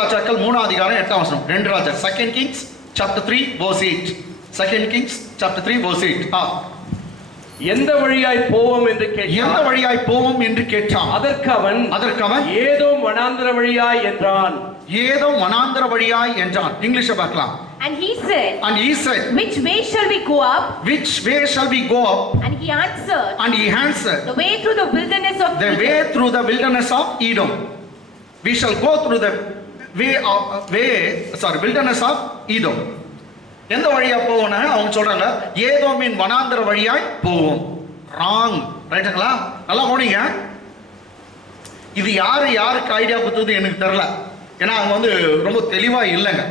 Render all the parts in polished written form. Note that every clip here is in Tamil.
ராஜாக்கள் 3 அதிகாரம் 8 வசனம். 2 ராஜா, 2 Kings chapter 3 verse 8. 2 Kings chapter 3 verse 8. எந்த வழியாய் போவோம் என்று கேட்டான். எந்த வழியாய் போவோம் என்று கேட்டான். அதற்கு அவன் ஏதோ வனாந்தர வழியாய் என்றான். ஏதோ வனாந்தர வழியாய் என்றான். இங்கிலீஷ் பார்க்கலாம். And he said, which way shall we go up? Which way shall we go up? And he answered, the way through the wilderness of the Edom. way through the wilderness of Edom. We shall go through the wilderness of Edom. எந்த வழியா போவோம்னா அவங்க சொல்றாங்க ஏதோமின் வனாந்தர வழியாய் போவோம். ராங். ரைட்டுங்களா? நல்லா போனீங்க. இது யாருக்கு ஐடியா கொடுத்தது எனக்கு தெரியல. ஏன்னா அவங்க வந்து ரொம்ப தெளிவா இல்லைங்க.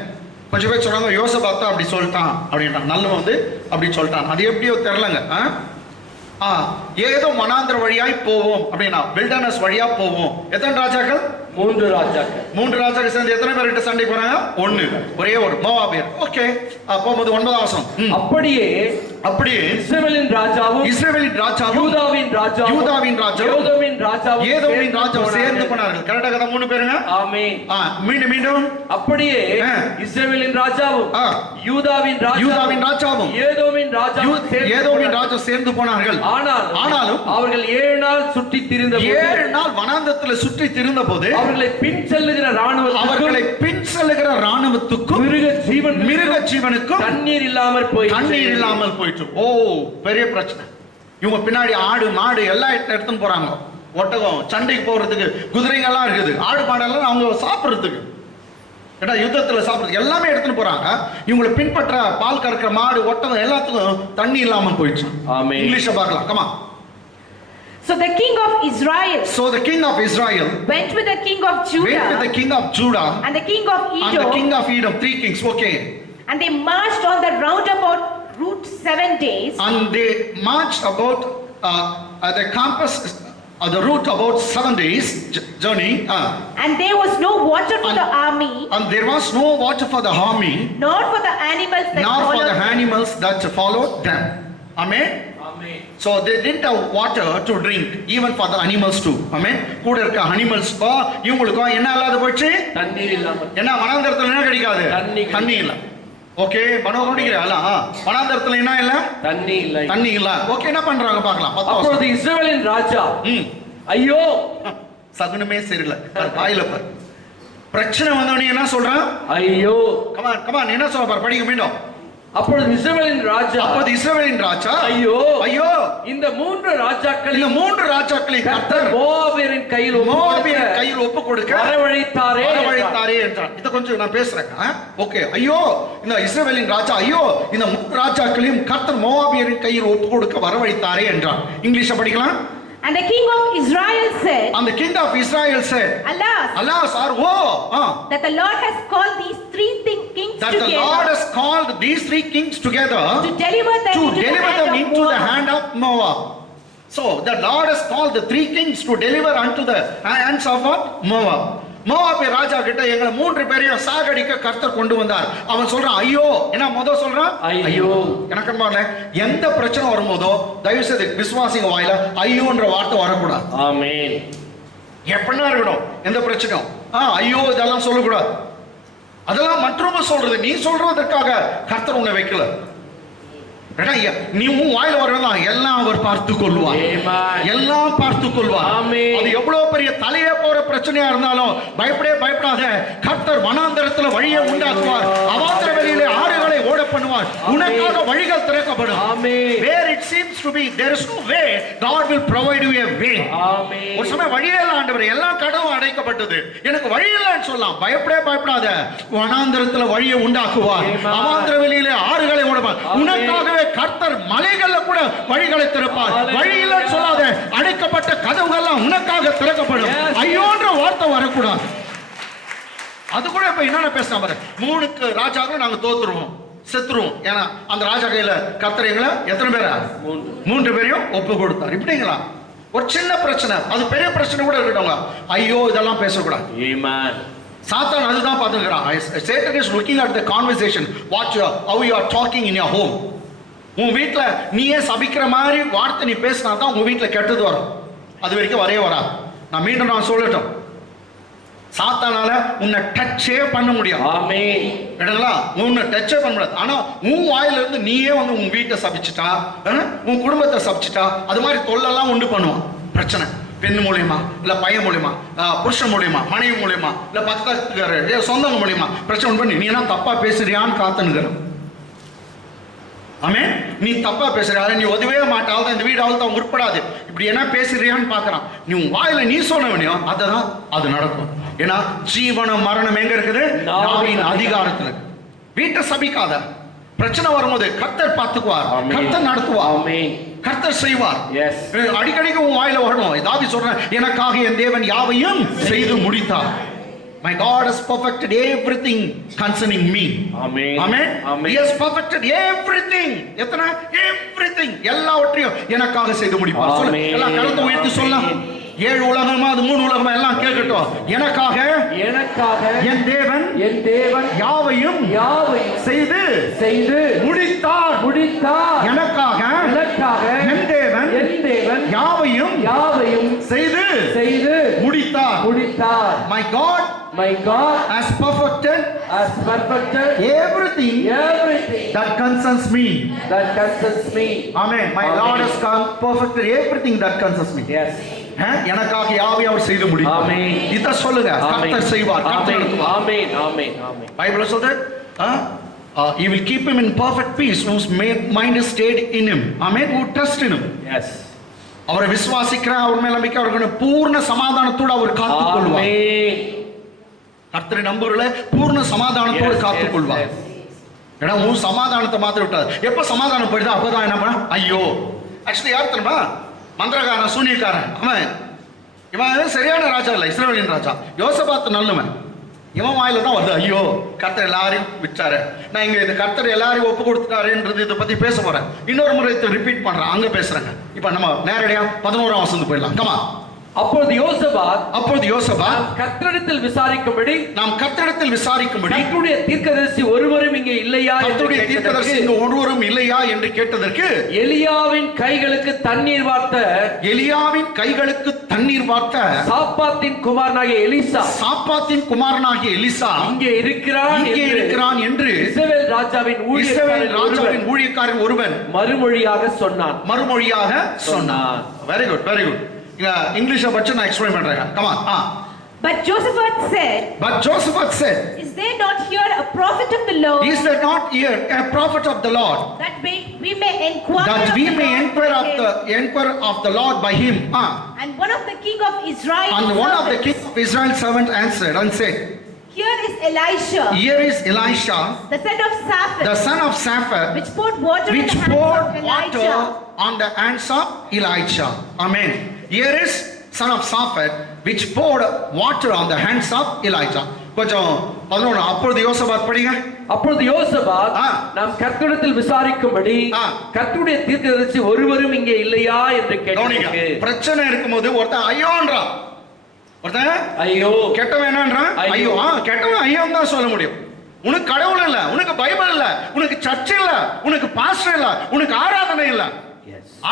கொஞ்சம் பேர் சொல்றாங்க யோசபாத் அப்படி சொல்லிட்டான் அப்படின்ட்டான். நல்லவன் வந்து அப்படி சொல்லிட்டான். அது எப்படியோ தெரியலங்க. ஏதோ வனாந்தர வழியாய் போவோம் அப்படின்னா வில்டர்னஸ் வழியா போவோம். எத்தனை ராஜாக்கள்? 3 ராஜாக்கள் சேர்ந்து எத்தனை பேர்கிட்ட சண்டை போறாங்க? ஒரே ஒரு மோவாபியர். ஓகே, போகும்போது 9 வசனம். அப்படியே இஸ்ரவேலின் ராஜாவும் யூதாவின் ராஜாவும் ஏதோமின் ராஜாவும் சேர்ந்து போனார்கள். கரெக்டா கதை 3 பேருங்க. ஆமென். மீண்டும் அப்படியே இஸ்ரவேலின் ராஜாவும் யூதாவின் ராஜாவும் ஏதோமின் ராஜா சேர்ந்து போனார்கள். ஆனாலும் அவர்கள் 7 நாள் சுற்றி திரிந்த போது 7 நாள் வனாந்தரத்தில் சுற்றி திரிந்த போது அவர்களை பின் செல்லுகிற ராணுவத்துக்கும் மிருக ஜீவனுக்கும் தண்ணீர் இல்லாமல் போயிட்டு. ஓ, பெரிய பிரச்சனை. இவங்க பின்னாடி ஆடு மாடு எல்லாம் எடுத்துன்னு போறாங்க. ஒட்டகம் சண்டைக்கு போறதுக்கு குதிரைங்க எல்லாம் இருக்குது. ஆடு மாடெல்லாம் அவங்க சாப்பிடுறதுக்கு யுத்தத்துல சாப்பிடுறதுக்கு எல்லாமே எடுத்துட்டு போறாங்க. இவங்களை பின்பற்ற பால் கறக்கிற மாடு ஒட்டகம் எல்லாத்துக்கும் தண்ணி இல்லாமல் போயிடுச்சு. இங்கிலீஷ்ல பார்க்கலாம். Comma. So the king of Israel went with the king of Judah and the king of Edom. 3 kings. Okay. And they marched on the roundabout route 7 days. And they marched about the compass the route about 7 days journey. And there was no water for the army. And there was no water for the army. Nor for the animals that followed them. Amen. So they didn't have water to drink even for the animals too. Amen. கூட இருக்க animals இவங்களுக்கு என்ன இல்லாத போச்சு? தண்ணீர் இல்லாம. என்ன வனாந்தரத்துல என்ன கிடைக்காது? தண்ணி இல்ல. ஓகே, மனோகண்டிக்கிறல வனாந்தரத்துல என்ன இல்ல? தண்ணி இல்ல. ஓகே, என்ன பண்றாங்க பார்க்கலாம். அப்பொழுது இஸ்ரவேலின் ராஜா ஐயோ, சகுனமே சரியில்லை. வாயில பாரு. பிரச்சனை வந்தவனே என்ன சொல்றான்? ஐயோ. கமான் என்ன சொல்ற பாரு, படிங்க மீண்டும். அப்பொழுது இஸ்ரவேலின் ராஜா ஐயோ, இந்த 3 ராஜாக்களை கர்த்தர் மோவாபியரின் கையில் ஒப்பு கொடுக்க வரவழைத்தாரே என்றார். இத கொஞ்சம் நான் பேசுறேன். ஓகே, ஐயோ இந்த இஸ்ரவேலின் ராஜா, ஐயோ இந்த 3 ராஜாக்களையும் கர்த்தர் மோவாபியரின் கையில் ஒப்பு கொடுக்க வரவழைத்தாரே என்றார். இங்கிலீஷ்ல படிக்கலாம். And the king of Israel said, Alas, or woe, that the Lord has called these 3 kings together to deliver them into the hand of Moab. So the Lord has called the 3 kings to deliver unto the hands of Moab. மோவாபிய ராஜா கிட்ட எங்களை 3 பேரையும் சாகடிக்க கர்த்தர் கொண்டு வந்தார். அவன் சொல்றான் ஐயோ. என்ன முதல் சொல்றான்? ஐயோ. எனக்கு எந்த பிரச்சனை வரும்போதோ தயவு செய்து விசுவாசிங்க வாயில ஐயோன்ற வார்த்தை வரக்கூடாது. ஆமென். எப்படின்னா இருக்கணும் எந்த பிரச்சனையும் ஐயோ இதெல்லாம் சொல்லக்கூடாது. அதெல்லாம் மற்றவங்க சொல்றது, நீ சொல்றதற்காக கர்த்தர் உன்னை வைக்கல. நீ உன் வாயில வரலாம் எல்லாம் அவர் பார்த்து கொள்வார். அது எவ்வளவு பெரிய தலையே போற பிரச்சனையா இருந்தாலும் பயப்படாத. கர்த்தர் வனாந்தரத்துல வழியை உண்டாக்குவார். அவாந்தர வெளியிலே ஆறுகளை ஓட பண்ணுவார். உனக்காக வழிகள் திறக்கப்படும். Where it seems to be there is no way, God will provide you a way. ஒரு சமயம் வழியே இல்ல ஆண்டவரே, எல்லாம் கதவு அடைக்கப்பட்டது, எனக்கு வழி இல்லைன்னு சொல்லலாம். பயப்படாத. வனாந்தரத்துல வழியை உண்டாக்குவார். அவாந்தர வெளியிலே ஆறுகளை ஓடுவார். உனக்காகவே கர்த்தர் மலைகள்ல கூட வழிகளை திறப்பார். வழி இல்லைன்னு சொல்லாத. அடைக்கப்பட்ட கதவுகள்லாம் உனக்காக திறக்கப்படும். ஐயோன்ற வார்த்தை வரக்கூடாது. அது கூட இப்ப என்னென்ன பேசுறோம் பாரு. 3 ராஜாக்களும் நாங்க தோத்துருவோம், செத்துருவோம். ஏன்னா அந்த ராஜா கையில கர்த்தர் எங்களை எத்தனை பேரா? 3 பேரையும் ஒப்பு கொடுத்தார். இப்படிங்களா? ஒரு சின்ன பிரச்சனை, அது பெரிய பிரச்சனை கூட இருக்கட்டும், ஐயோ இதெல்லாம் பேசக்கூடாது. சாத்தான் அதுதான் பார்த்துக்கிறான். Satan is looking at the conversation, how you are talking in your home. உன் வீட்டுல நீயே சபிக்கிற மாதிரி வார்த்தை நீ பேசினா தான் உங்க வீட்டுல கெட்டது வரும். அது வரைக்கும் வரைய வரா. நான் மீண்டும் சொல்லட்டும், சாத்தானால உன்னை டச்சே பண்ண முடியாது. ஆமென். இடங்களா உன்னை டச்சே பண்ண முடியாது. ஆனா உன் வாயில இருந்து நீயே வந்து உன் வீட்டை சபிச்சுட்டா, உன் குடும்பத்தை சபிச்சுட்டா, அது மாதிரி தொல்லெல்லாம் உண்டு பண்ணுவான். பிரச்சனை பெண் மூலியமா, இல்ல பையன் மூலியமா, புருஷன் மூலியமா, மனைவி மூலியமா, இல்ல பக்கத்துக்காரர் சொந்தங்க மூலியமா பிரச்சனை உண்டு பண்ணி நீ என்ன தப்பா பேசுறியான்னு காத்துனுக்கிற. ஆமே, நீ தப்பா பேசுற, நீ உதவே மாட்டால் இந்த வீடு அவள் தான் உட்படாது, இப்படி என்ன பேசுறியான்னு பாக்குறான். நீ உன் வாயில நீ சொன்னவனையோ அததான் அது நடக்கும். ஏன்னா ஜீவனம் மரணம் எங்க இருக்குது? நாவின் அதிகாரத்துல. வீட்டை சபிக்காத. பிரச்சனை வரும்போது கர்த்தர் பார்த்துக்குவார், கர்த்தர் நடத்துவார், கர்த்தர் செய்வார். அடிக்கடிக்கு உன் வாயில வரணும். தாவீது சொல்றான், எனக்காக என் தேவன் யாவையும் செய்து முடித்தார். My God has perfected everything concerning me. Amen. Amen. Amen. He has perfected everything. எத்தனை? Everything. எல்லாவற்றையும் எனக்காக செய்து முடிப்பார். சொல்ல, எல்லாம் கருத்து உயர்த்தி சொல்லலாம். 7 உலகமா அது 3 உலகமா எல்லாம் கேட்கட்டும். எனக்காக என் தேவன் யாவையும் செய்து முடித்தார். எனக்காக என் தேவன் யாவையும் செய்து முடித்தார். My God has perfected everything that concerns me. Amen. My Lord has perfected everything that concerns me. Yes. எனக்காக யாவையும் அவர் செய்து முடிப்பார். இத சொல்லுங்க, கர்த்தர் செய்வார், கர்த்தர் நடத்துவார். ஆமென், ஆமென், ஆமென். பைபிள் சொல்றது, he will keep him in perfect peace whose mind is stayed in him. Amen. Who trust in him. Yes. அவரை விசுவாசிக்கிற, அவர் மேல் நம்பிக்கை அவருக்கு பூர்ண சமாதானத்தோடு அவர் காத்துக் கொள்வார். கர்த்தரை நம்புறல பூர்ண சமாதானத்தோடு காத்துக் கொள்வார். ஏன்னா உன் சமாதானத்தை மாத்த விட்டாது. எப்ப சமாதானம் போயிடுதோ அப்பதான் என்ன பண்ண, ஐயோ. ஆக்சுவலி யார் தெரியுமா? மந்திரகாரன், சூனியக்காரன். இவன் சரியான ராஜா இல்ல, இஸ்ரவேலின் ராஜா. யோசபாத் நல்லவன். இவன் வாயில தான் வருது, ஐயோ கர்த்தர் எல்லாரையும் விட்டாரு. நான் இங்க இந்த கர்த்தர் எல்லாரையும் ஒப்பு கொடுத்துட்டாருன்றது இதை பத்தி பேச போறேன். இன்னொரு முறை ரிப்பீட் பண்றேன், அங்க பேசுறாங்க. இப்ப நம்ம நேரடியா 11ஆம் வசனத்துக்கு போயிடலாம். கமா. அப்பொழுது யோசபாத் கர்த்தரிடத்தில் விசாரிக்கும்படி கர்த்தருடைய தீர்க்கதரிசி ஒருவரும் இங்கே இல்லையா என்று கேட்டதற்கு எலியாவின் கைகளுக்கு தண்ணீர் வார்த்த சாப்பாத்தின் குமாரனாகிய எலிசா இங்கே இருக்கிறான் என்று இஸ்ரவேல் ராஜாவின் ஊழியக்காரன் ஒருவன் மறுமொழியாக சொன்னான். Very good. English பற்றி நான் எக்ஸ்பிளைன் பண்றேன். Come on. But Josaphat said, Is there not here a prophet of the Lord? Is there not here a prophet of the Lord? That we may inquire of the Lord by him. And one of the king of Israel. And one of the king of Israel servant answered and said, Here is Elisha, the son of Shaphat, which poured water on the hands of Elijah. Amen. Here is son of Shaphat, which poured water on the hands of Elijah. கொஞ்சம் 11. அப்பொழுது யோசபாத் படிங்க. அப்பொழுது யோசபாத் நாம் கர்த்தரிடத்தில் விசாரிக்கும்படி கர்த்தருடைய தீர்க்கதரிசி ஒருவரும் இங்கே இல்லையா என்று கேட்டாங்க. பிரச்சனை இருக்கும்போது ஒருத்தன் ஐயோன்றான், ஒருத்தன் ஐயோ கெட்டவன் என்னன்றான், ஐயோ. கெட்டவன் ஐயோன்னு தான் சொல்ல முடியும். உனக்கு கடவுள் இல்ல, உனக்கு பைபிள் இல்ல, உனக்கு சர்ச் இல்ல, உனக்கு பாஸ்டர் இல்ல, உனக்கு ஆராதனை இல்ல,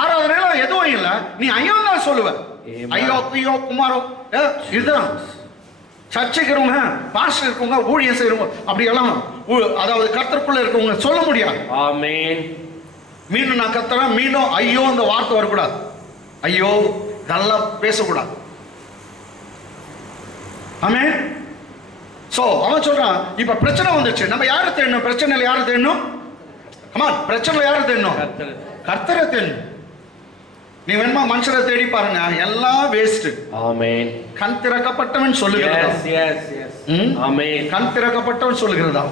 ஆராதனையில எதுவும் இல்ல, நீ ஐயோ தான் சொல்லுவ. ஐயோ குமாரோ இதுதான் சர்ச்சைக்கு இருக்கவங்க, பாஸ்டர் இருக்கவங்க, ஊழியம் செய்யறவங்க அப்படி எல்லாம், அதாவது கர்த்தருக்குள்ள இருக்கவங்க சொல்ல முடியாது. ஆமென். மீண்டும் நான் கர்த்தரேன், மீண்டும் ஐயோ அந்த வார்த்தை வரக்கூடாது. ஐயோ இதெல்லாம் பேசக்கூடாது. ஆமென். சோ அவன் சொல்றான், இப்ப பிரச்சனை வந்துச்சு, நம்ம யாரை தேடணும்? பிரச்சனையில யாரை தேடணும்? கமான், பிரச்சனையில யாரை தேடணும்? கர்த்தரை தேடணும். நீ வேணுமா மனுஷரை தேடி பாருங்க, எல்லாம் வேஸ்ட். ஆமென். கண் திறக்கப்பட்டவன் சொல்லுகிறதா? ஆமென். கண் திறக்கப்பட்டவன் சொல்லுகிறதா?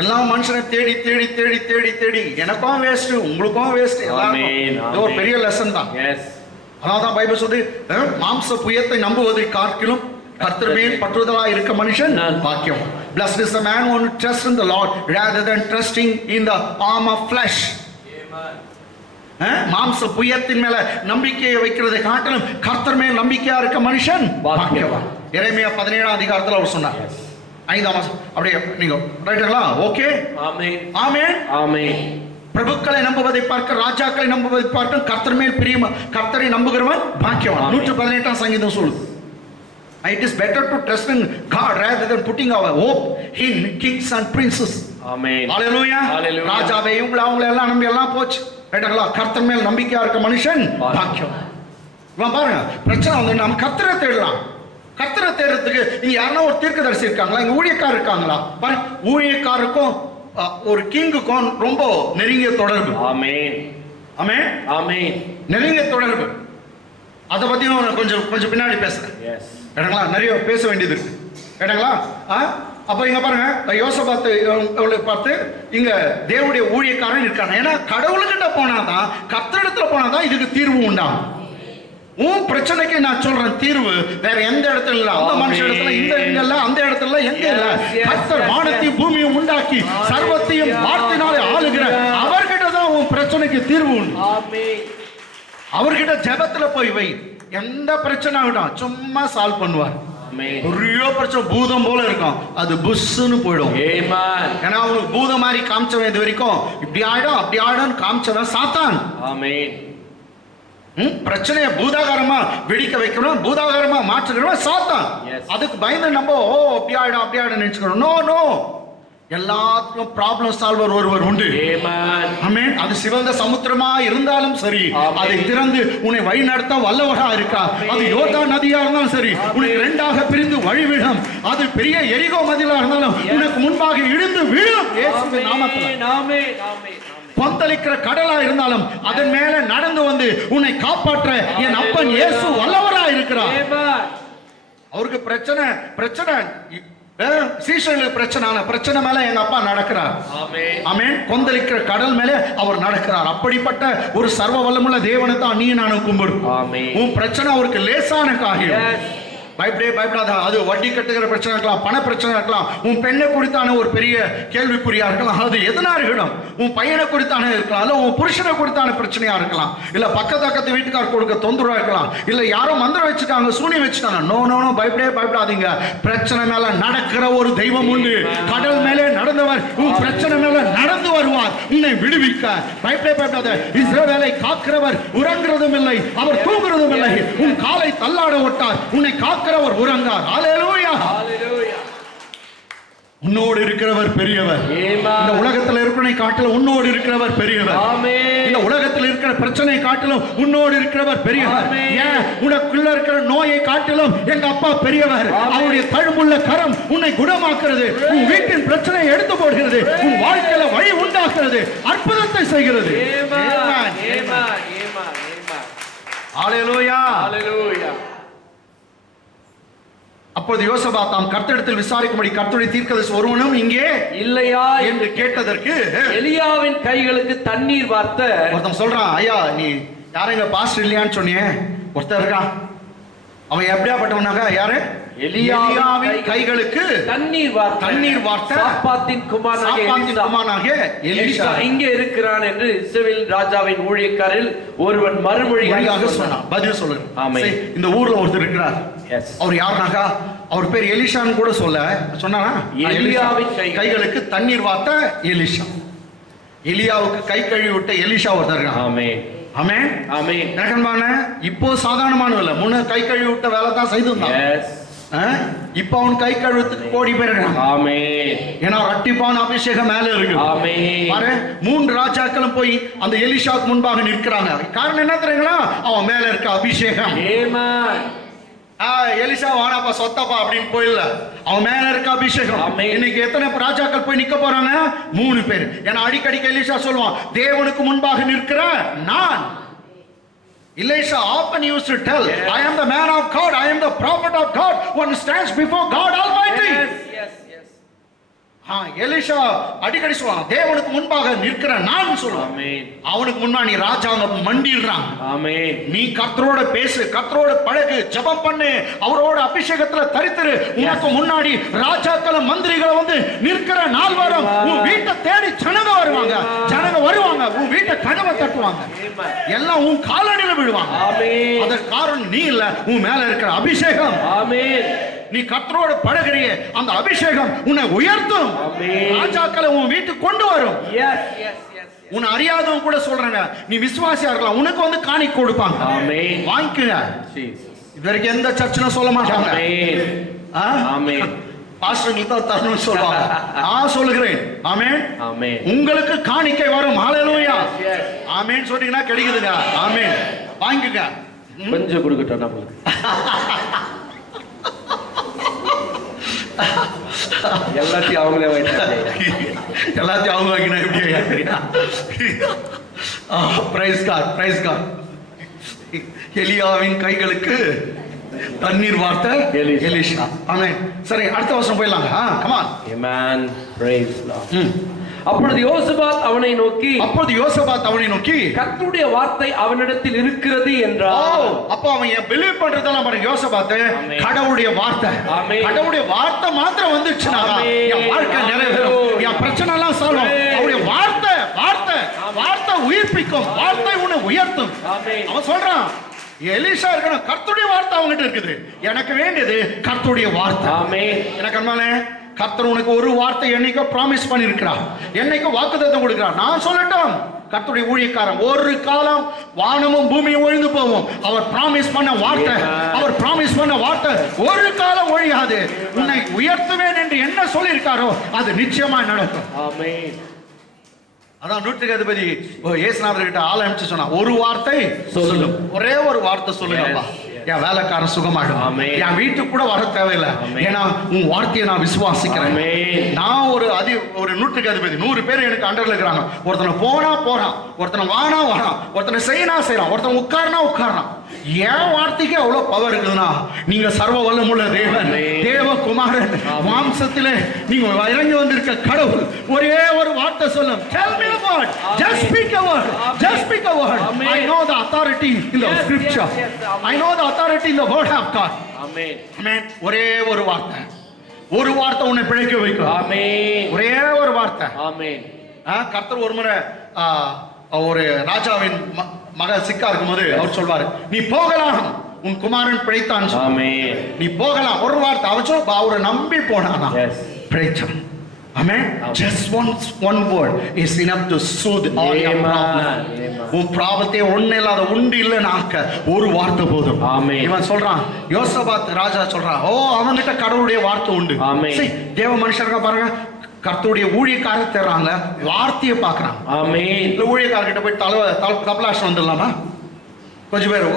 எல்லாம் மனுஷனை தேடி தேடி தேடி தேடி தேடி எனக்கும் வேஸ்ட், உங்களுக்கும் வேஸ்ட், எல்லாருக்கும். இது ஒரு பெரிய லெசன் தான். அதான் பைபிள் சொல்லுது, மாம்ச புயத்தை நம்புவதை காட்டிலும் கர்த்தர் மேல் பற்றுதலா இருக்க மனுஷன் பாக்கியம். Blessed is the man who trusts in the Lord rather than trusting in the arm of flesh. மாம்ச புயத்தின் மேல நம்பிக்கையை வைக்கிறதை காட்டிலும் கர்த்தர் மேல் நம்பிக்கையா இருக்க மனுஷன் பாக்கியவான். எரேமியா 17ஆம் அதிகாரத்துல அவர் சொன்னார். 5ஆம் வசனம். அப்படியே நீங்க ரைட்டுங்களா? ஓகே. ஆமென். ஆமென். ஆமென். பிரபுக்களை நம்புவதை பார்க்க, ராஜாக்களை நம்புவதை பார்க்க கர்த்தர் மேல் பிரியமா, கர்த்தரை நம்புகிறவன் பாக்கியவான். 118ஆம் சங்கீதம் சொல்லுது. It is better to trust in God rather than putting our hope in kings and princes. Amen. Hallelujah. Hallelujah. ராஜாவை அவங்கள எல்லாம் நம்பி எல்லாம் போச்சு. ரைட்டுங்களா? கர்த்தர் மேல் நம்பிக்கையா இருக்க மனுஷன் பாக்கியம். இவன் பாருங்க, பிரச்சனை வந்து நம்ம கர்த்தரை தேடலாம். கர்த்தரை தேடுறதுக்கு இங்க யாரா ஒரு தீர்க்கதரிசி இருக்காங்களா? இங்க ஊழியக்காரர் இருக்காங்களா? பாருங்க, ஊழியக்காரருக்கும் ஒரு கிங்குக்கும் ரொம்ப நெருங்கிய தொடர்பு. ஆமென். ஆமென். ஆமென். நெருங்கிய தொடர்பு. அத பத்தி நான் கொஞ்சம் பின்னாடி பேசுறேன். எஸ். இடங்களா நிறைய பேச வேண்டியது இருக்கு. இடங்களா? அப்ப இங்க பாருங்க, யோசபாத்து பார்த்து இங்க தேவனுடைய ஊழியக்காரன் இருக்காங்க. ஏன்னா கடவுள்கிட்ட போனாதான், கர்த்தரிடத்துல போனாதான் இதுக்கு தீர்வு உண்டாகும். உன் பிரச்சனைக்கு நான் சொல்றேன் தீர்வு வேற எந்த இடத்துல இல்ல. அந்த மனுஷ இடத்துல இந்த இல்ல, அந்த இடத்துல எங்க இல்ல. கர்த்தர் வானத்தையும் பூமியும் உண்டாக்கி சர்வத்தையும் வார்த்தையினாலே ஆளுகிற அவர்கிட்ட தான் உன் பிரச்சனைக்கு தீர்வு உண்டு. அவர்கிட்ட ஜெபத்துல போய் வை, எந்த பிரச்சனை ஆகட்டும் சும்மா சால்வ் பண்ணுவார். பெரிய பிரச்சனை பூதம் போல இருக்கும், அது புஷ்ன்னு போயிடும். ஏன்னா அவனுக்கு பூதம் மாதிரி காமிச்சவன் இது வரைக்கும் இப்படி ஆயிடும் அப்படி ஆயிடும் காமிச்சவன் சாத்தான். பிரச்சனைய பூதாகாரமா வெடிக்க வைக்கணும், பூதாகாரமா மாற்றுகிறவன் சாத்தான். அதுக்கு பயந்து நம்ம அப்படி ஆயிடும் அப்படி ஆயிடும் நினைச்சுக்கணும். நோ நோ, எல்லாத்துக்கும் ப்ராப்ளம் சால்வர் ஒருவர் உண்டு. ஆமென். அது சிவந்த சமுத்திரமா இருந்தாலும் சரி, அதை திறந்து உன்னை வழி நடத்த வல்லவரா இருக்கா. அது யோர்தான் நதியா இருந்தாலும் சரி, உனக்கு இரண்டாக பிரிந்து வழிவிடும். அது பெரிய எரிகோ மதிலா இருந்தாலும் உனக்கு முன்பாக இடிந்து விழும். இயேசுவின் நாமத்திலே. கொந்தளிக்கிற கடலா இருந்தாலும் அதன் மேல நடந்து வந்து உன்னை காப்பாற்ற என் அப்பன் இயேசு வல்லவரா இருக்கிறார். அவருக்கு பிரச்சனை சீஷர்களுக்கு பிரச்சனை மேல எங்க அப்பா நடக்கிறார். ஆமென். கொந்தளிக்கிற கடல் மேல அவர் நடக்கிறார். அப்படிப்பட்ட ஒரு சர்வ வல்லமுள்ள தேவனை தான் நீ நானும் கும்பிடும். உன் பிரச்சனை அவருக்கு லேசான காரியம். பயப்படாத. அது வட்டி கட்டுகிற பிரச்சனை இருக்கலாம், பண பிரச்சனை இருக்கலாம், உன் பெண்ணை குறித்தான ஒரு பெரிய கேள்விக்குறியா இருக்கலாம், அது எதனா இருக்கணும், உன் பையனை குறித்தான இருக்கலாம், இல்ல உன் புருஷனை குறித்தான பிரச்சனையா இருக்கலாம், இல்ல பக்கத்து வீட்டுக்கார கொடுக்க தொந்தரவா இருக்கலாம், இல்ல யாரோ மந்திரம் வச்சுட்டாங்க சூனியம் வச்சுட்டாங்க. நோ நோ நோ, பயப்படாதீங்க. பிரச்சனை மேல நடக்கிற ஒரு தெய்வம் உண்டு. கடல் மேலே நடந்தவர் உன் பிரச்சனை மேல நடந்து வருவார் உன்னை விடுவிக்க. பயப்படாத. இஸ்ரவேலை காக்கிறவர் உறங்குறதும் இல்லை, அவர் தூங்குறதும் இல்லை. உன் காலை தள்ளாட விட்டார், உன்னை காக்கிறவர் உறங்கார். ஹல்லேலூயா. உன்னோடு இருக்கிறவர் பெரியவர். இந்த உலகத்தில் இருக்கிறனை காட்டிலும் உன்னோடு இருக்கிறவர் பெரியவர். இந்த உலகத்தில் இருக்கிற பிரச்சனை காட்டிலும் உன்னோடு இருக்கிறவர் பெரியவர். ஏன் உனக்குள்ள இருக்கிற நோயை காட்டிலும் எங்க அப்பா பெரியவர். அவருடைய தழும்புள்ள கரம் உன்னை குணமாக்குறது, உன் வீட்டின் பிரச்சனையை எடுத்து போடுகிறது, உன் வாழ்க்கையில வழி உண்டாக்குறது, அற்புதத்தை செய்கிறது. ஹல்லேலூயா. அப்பொழுது யோசபாத் தாம் கர்த்தரிடத்தில் விசாரிக்கும்படி கர்த்தருடைய தீர்க்கதரிசி ஒருவனும் இங்கே இல்லையா என்று கேட்டதற்கு எலியாவின் கைகளுக்கு தண்ணீர் வார்த்த ஒருத்தன் சொல்றான், ஐயா நீ யாருங்க பாஸ்டர் இல்லையான்னு சொன்னியே, ஒருத்தர் இருக்கான். அவன் எப்படியாப்பட்டவனாக? யாரு? எலியாவின் கைகளுக்கு தண்ணீர் வார்த்த சாப்பாத்தின் குமாரனாகிய எலிஷா இங்கே இருக்கிறான் என்று இஸ்ரவேல் ராஜாவின் ஊழியக்காரில் ஒருவன் மறுமொழியாக சொன்னான். பதில் சொல்லுங்க. ஆமென். இந்த ஊர்ல ஒருத்தர் இருக்கிறார். அவர் யாருனாக்கா, அவர் பேர் எலிஷான்னு கூட சொன்னானா? எலியாவின் கைகளுக்கு தண்ணீர் வார்த்த எலிஷா. எலியாவுக்கு கை கழுவி விட்ட எலிஷா ஒருத்தர் இருக்கான். ஆமென். ஆமென். ஆமென். எனக்கன்பான இப்போ சாதாரணமான இல்ல, முன்ன கை கழுவி விட்ட வேலை தான் செய்திருந்தான். இப்ப அவன் கை கழுவத்துக்கு கோடி பேர் இருக்கான். ஆமென். ஏன்னா இரட்டிப்பான அபிஷேகம் மேல இருக்கு. ஆமென். பாரு, 3 ராஜாக்களும் போய் அந்த எலிஷாவுக்கு முன்பாக நிற்கிறாங்க. காரணம் என்ன தெரியுங்களா? அவன் மேல இருக்க அபிஷேகம். ஆமென். எலிஷா வானாப்பா சொத்தப்பா அப்படின்னு போயில்ல, அவன் மேல இருக்க அபிஷேகம். இன்னைக்கு எத்தனை ராஜாக்கள் போய் நிக்க போறாங்க? 3 பேர். ஏன்னா அடிக்கடிக்கு எலிஷா சொல்லுவான், தேவனுக்கு முன்பாக நிற்கிற நான். Elisha often used to tell, I am the man of God, I am the prophet of God, one stands before God Almighty. Elisha அடிக்கடி சொல்லுவான், தேவனுக்கு முன்பாக நிற்கிற நான் சொல்லுவான். அவனுக்கு முன்னாடி நீ ராஜாங்க மண்டிடுறான். நீ கர்த்தரோட பேசு, கர்த்தரோட பழகு, ஜெபம் பண்ணு, அவரோட அபிஷேகத்துல தரித்திரு. உனக்கு முன்னாடி ராஜாக்களும் மந்திரிகளும் வந்து நிற்கிற நாள் வரும். உன் வீட்டை தேடி ஜனங்க வருவாங்க, உன் வீட்டை கதவை தட்டுவாங்க, எல்லாம் உன் காலடியில விழுவாங்க. அதற்கு காரணம் நீ இல்ல, உன் மேல இருக்கிற அபிஷேகம். நீ கர்த்தரோட பழகுறிய அந்த அபிஷேகம் உன்னை உயர்த்தும். ராஜாக்களை உன் வீட்டுக்கு கொண்டு வரும். உன்னை அறியாதவங்க கூட சொல்றாங்க, நீ விசுவாசியா இருக்கலாம், உனக்கு வந்து காணிக்கை கொடுப்பாங்க. வாங்கிக்க. இதுவரைக்கும் எந்த சர்ச்சிலும் சொல்ல மாட்டாங்க. ஆமென். பாஸ்டர்களுக்கு தான் தரணும்னு சொல்லுவாங்க. நான் சொல்லுகிறேன் ஆமென். ஆமென். உங்களுக்கு காணிக்கை வரும். ஹalleluya. ஆமென் சொன்னீங்கன்னா கிடைக்குதுங்க. ஆமென். வாங்குங்க. கொஞ்சம் கொடுக்கட்டும் நம்மளுக்கு. எல்லாத்தையும் அவங்களே வாங்கிட்டாங்க. எல்லாத்தையும் அவங்க வாங்கினா எப்படியா? Praise God, praise God. எலியாவின் கைகளுக்கு தண்ணீர் வார்த்த எலிஷா. ஆமென். சரி, அடுத்த வருஷம் போயிடலாங்க. Come on. Amen. Praise Lord. அப்பொழுது யோசபாத் அவனை நோக்கி கர்த்தருடைய வார்த்தை அவனிடத்தில் இருக்கிறது என்றார். அப்ப அவன் பிலீவ் பண்றதெல்லாம் பாருங்க. யோசபாத் கடவுளுடைய வார்த்தை, கடவுளுடைய வார்த்தை மாத்திரம் வந்துச்சுன்னா என் வாழ்க்கை நிறைவேறும், என் பிரச்சனை எல்லாம் சால்வ். அவருடைய வார்த்தை வார்த்தை வார்த்தை உயிர்ப்பிக்கும், வார்த்தை உன்னை உயர்த்தும். அவன் சொல்றான் எலிஷா இருக்கணும், கர்த்தருடைய வார்த்தை அவங்ககிட்ட இருக்குது. எனக்கு வேண்டியது கர்த்தருடைய வார்த்தை. ஆமென். எனக்கு அன்பானே, கர்த்தர் உனக்கு ஒரு வார்த்தை என்னைக்கோ ப்ராமிஸ் பண்ணியிருக்கிறார், என்னைக்கோ வாக்குத்தத்தம் கொடுக்கிறார். நான் சொல்லட்டும், கர்த்தருடைய ஊழியக்காரன் ஒரு காலம் வானமும் பூமியும் ஒழிந்து போவோம். அவர் ப்ராமிஸ் பண்ண வார்த்தை, அவர் ப்ராமிஸ் பண்ண வார்த்தை ஒரு காலம் ஒழியாது. உன்னை உயர்த்துவேன் என்று என்ன சொல்லியிருக்காரோ அது நிச்சயமா நடக்கும். ஆமென். அதான் நூற்றுக்கு அதிபதி இயேசுநாதர் கிட்ட ஆள் அனுப்பிச்சு சொன்னா, ஒரு வார்த்தை சொல்லும், ஒரே ஒரு வார்த்தை சொல்லுங்கப்பா, என் வேலைக்காரன் சுகமாயிடும், என் வீட்டுக்கு கூட வர தேவையில்லை, ஏன்னா உன் வார்த்தையை நான் விசுவாசிக்கிறேன். நான் ஒரு நூற்றுக்கு அதிபதி 100 பேர் எனக்கு அண்டர்ல இருக்கிறாங்க. ஒருத்தனை போனா போறான், ஒருத்தனை வானா வாரான், ஒருத்தனை செய்யறான், ஒருத்தன் உட்கார்னா உட்கார்றான். என் வார்த்தைக்கு அவ்வளவு பவர் இருக்குதுன்னா, நீங்க சர்வ வல்லமுள்ள தேவன், தேவகுமாரன் மாம்சத்திலே நீங்க இறங்கி வந்திருக்க கடவுள் ஒரே ஒரு வார்த்தை சொல்லும். Tell me a word, just speak a word, just speak a word. I know the authority in the scripture, I know the authority in the word of God. Amen. Amen. ஒரே ஒரு வார்த்தை, ஒரு வார்த்தை உன்னை பிழைக்க வைக்கும். Amen. ஒரே ஒரு வார்த்தை. Amen. கர்த்தர் ஒரு முறை ஒரு ராஜாவின் மகன் சிக்கா இருக்கும்போது அவர் சொல்வாரு, நீ போகலாம், உன் குமாரன் பிழைத்தான். நீ போகலாம், ஒரு வார்த்தை அவன் அவரை நம்பி போனானா பிழைச்சான். Amen. Just one word is enough to soothe all your problems. உன் ப்ராப்ளத்தை ஒண்ணு இல்லாத உண்டு இல்லைனாக்க ஒரு வார்த்தை போதும். இவன் சொல்றான், யோசபாத் ராஜா சொல்றான், அவன்கிட்ட கடவுளுடைய வார்த்தை உண்டு. தேவ மனுஷருங்க பாருங்க, கர்த்தருடைய ஊழியக்காரர் தேடுறாங்க, வார்த்தையை பார்க்கறாங்க. இல்ல ஊழியக்காரர்கிட்ட போய் தபலாஷம் வந்துடலாமா? கொஞ்சம் பேர்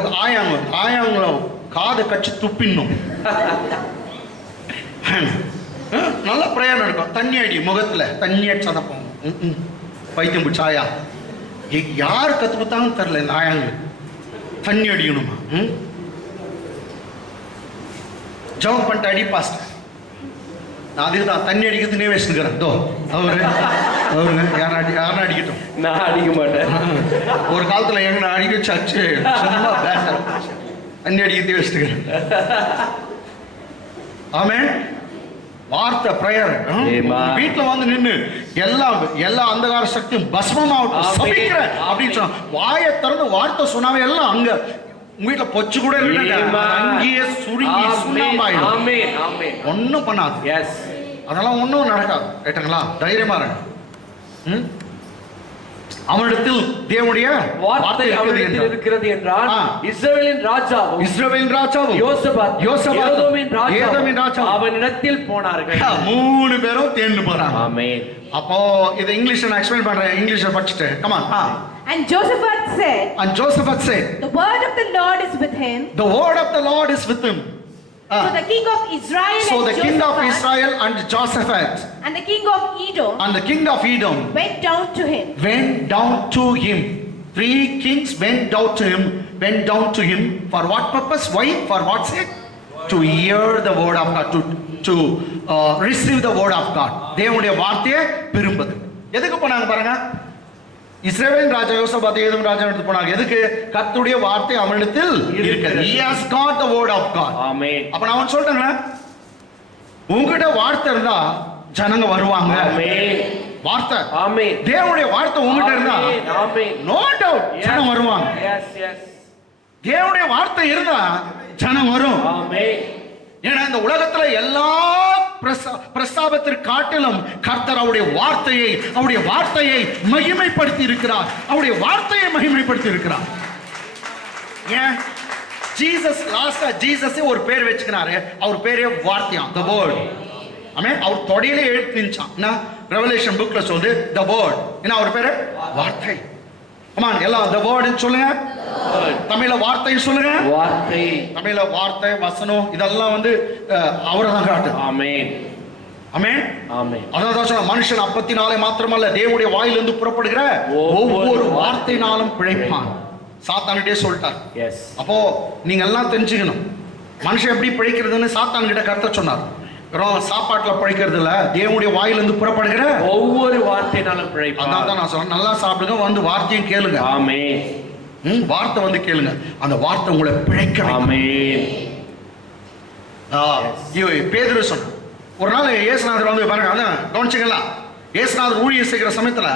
ஆயாங்களோ காதை கட்சி துப்பின்னும் நல்ல பிரயாணம் இருக்கும். தண்ணி அடி முகத்துல தண்ணி அடிச்சு சதப்போம், பைத்தியம் பிடிச்சாயா. யார் கத்து கொடுத்தாங்கன்னு தெரியல இந்த ஆயாங்களுக்கு. தண்ணி அடிக்கணுமா? ஜவம் பண்ணிட்டு அடி பாஸ்ட். நான் அதுதான் தண்ணி அடிக்கிறதுனே வச்சுக்கிறேன். அவருங்க யாரும் அடிக்கட்டும், நான் அடிக்க மாட்டேன். ஒரு காலத்துல எங்க அடிக்க சர்ச்சு சும்மா தண்ணி அடிக்கிறதே வச்சுக்கிறேன். ஆமென். வார்த்தை பிரேயர் வீட்டுல வந்து நின்னு எல்லா அந்தகார சக்தியும் பஸ்மமாவட்டும் சபிக்கிறேன் அப்படின்னு சொன்னா, வாயை திறந்து வார்த்தை சொன்னாவே எல்லாம் அங்க வீட்டுல பொச்சு கூட அங்கேயே சுருங்கி சுண்ணாம்பாயிடும். ஒன்னும் பண்ணாது, அதெல்லாம் ஒன்னும் நடக்காது. கேட்டுங்களா? தைரியமா இருங்க. அவனிடத்தில் தேவனுடைய வார்த்தை அவனிடத்தில் இருக்கிறது என்றால் இஸ்ரவேலின் ராஜாவும் யோசபாத் அவனிடத்தில் போனார்கள். 3 பேரும் தேர்ந்து போறாங்க. ஆமென். அப்போ இத இங்கிலீஷ்ல நான் எக்ஸ்பிளைன் பண்றேன். இங்கிலீஷ்ல படிச்சிட்டு come on. And Josaphat said, the word of the Lord is with him. The word of the Lord is with him. So the king of Israel and Josaphat and the king of Edom went down to him. 3 kings went down to him for what purpose? Why? For what sake? To hear the word of God, to receive the word of God. தேவனுடைய வார்த்தையை விரும்புது. எதுக்கு போனாங்க பாருங்க? இஸ்ரவேலின் ராஜா யோசபாத் ஏதோம் ராஜா எடுத்து போனாங்க. எதுக்கு? கர்த்தருடைய வார்த்தை அவனிடத்தில் இருக்குது. He has got the word of God. ஆமென். அப்ப நான் சொல்றேன், உங்ககிட்ட வார்த்தை இருந்தா ஜனங்க வருவாங்க. ஆமென். வார்த்தை, ஆமென். தேவனுடைய வார்த்தை உங்ககிட்ட இருந்தா ஆமென், நோ டவுட் ஜனம் வருவாங்க. தேவனுடைய வார்த்தை இருந்தா ஜனம் வரும். ஆமென். ஏன்னா இந்த உலகத்துல எல்லா பிரஸ்தாபத்திற்கு காட்டிலும் கர்த்தர் அவருடைய வார்த்தையை மகிமைப்படுத்தி இருக்கிறார். அவருடைய வார்த்தையை மகிமைப்படுத்தி இருக்கிறார். ஏன்? ஜீசஸ் லாஸ்டா ஜீசஸே ஒரு பேர் வச்சுக்கிறாரு. அவர் பேரே வார்த்தையாம், the word. ஆமென். அவர் தொடையிலே எழுத்து நின்றான். என்ன ரெவலேஷன் புக்ல சொல்லுது the word. என்ன அவர் பேரு? வார்த்தை. கமான் எல்லாம் the word ன்னு சொல்லுங்க. தமிழ்ல வார்த்தை சொல்லுங்க. வார்த்தை. தமிழ்ல வார்த்தை, வசனம் இதெல்லாம் வந்து அவர்தான் காட்டு. ஆமென். ஆமென். ஆமென். அதான் சொன்ன மனுஷன் அப்பத்தினாலே மாத்திரமல்ல தேவனுடைய வாயிலிருந்து புறப்படுகிற ஒவ்வொரு வார்த்தையினாலும் பிழைப்பான். சாத்தான்கிட்டே சொல்லிட்டார். எஸ். அப்போ நீங்க எல்லாம் தெரிஞ்சுக்கணும் மனுஷன் எப்படி பிழைக்கிறதுன்னு சாத்தான் கிட்ட கர்த்தர் சொன்னார். சாப்பாட்டுல பிழைக்கிறது இல்ல, தேவனுடைய வாயிலிருந்து புறப்படுகிற ஒவ்வொரு வார்த்தையினாலும் பிழைப்பான். அதான் நான் சொல்றேன். நல்லா சாப்பிடுங்க, வந்து வார்த்தையும் கேளுங்க. ஆமென். வார்த்தை வந்து கேளுங்க, அந்த வார்த்தை உங்களை பிழைக்க வைக்கும். ஆமென். பேதுரு சொன்ன ஒரு நாள் இயேசுநாதர் வந்து பாருங்க, அதான் கவனிச்சுங்களா, இயேசுநாதர் ஊழியம் செய்கிற சமயத்துல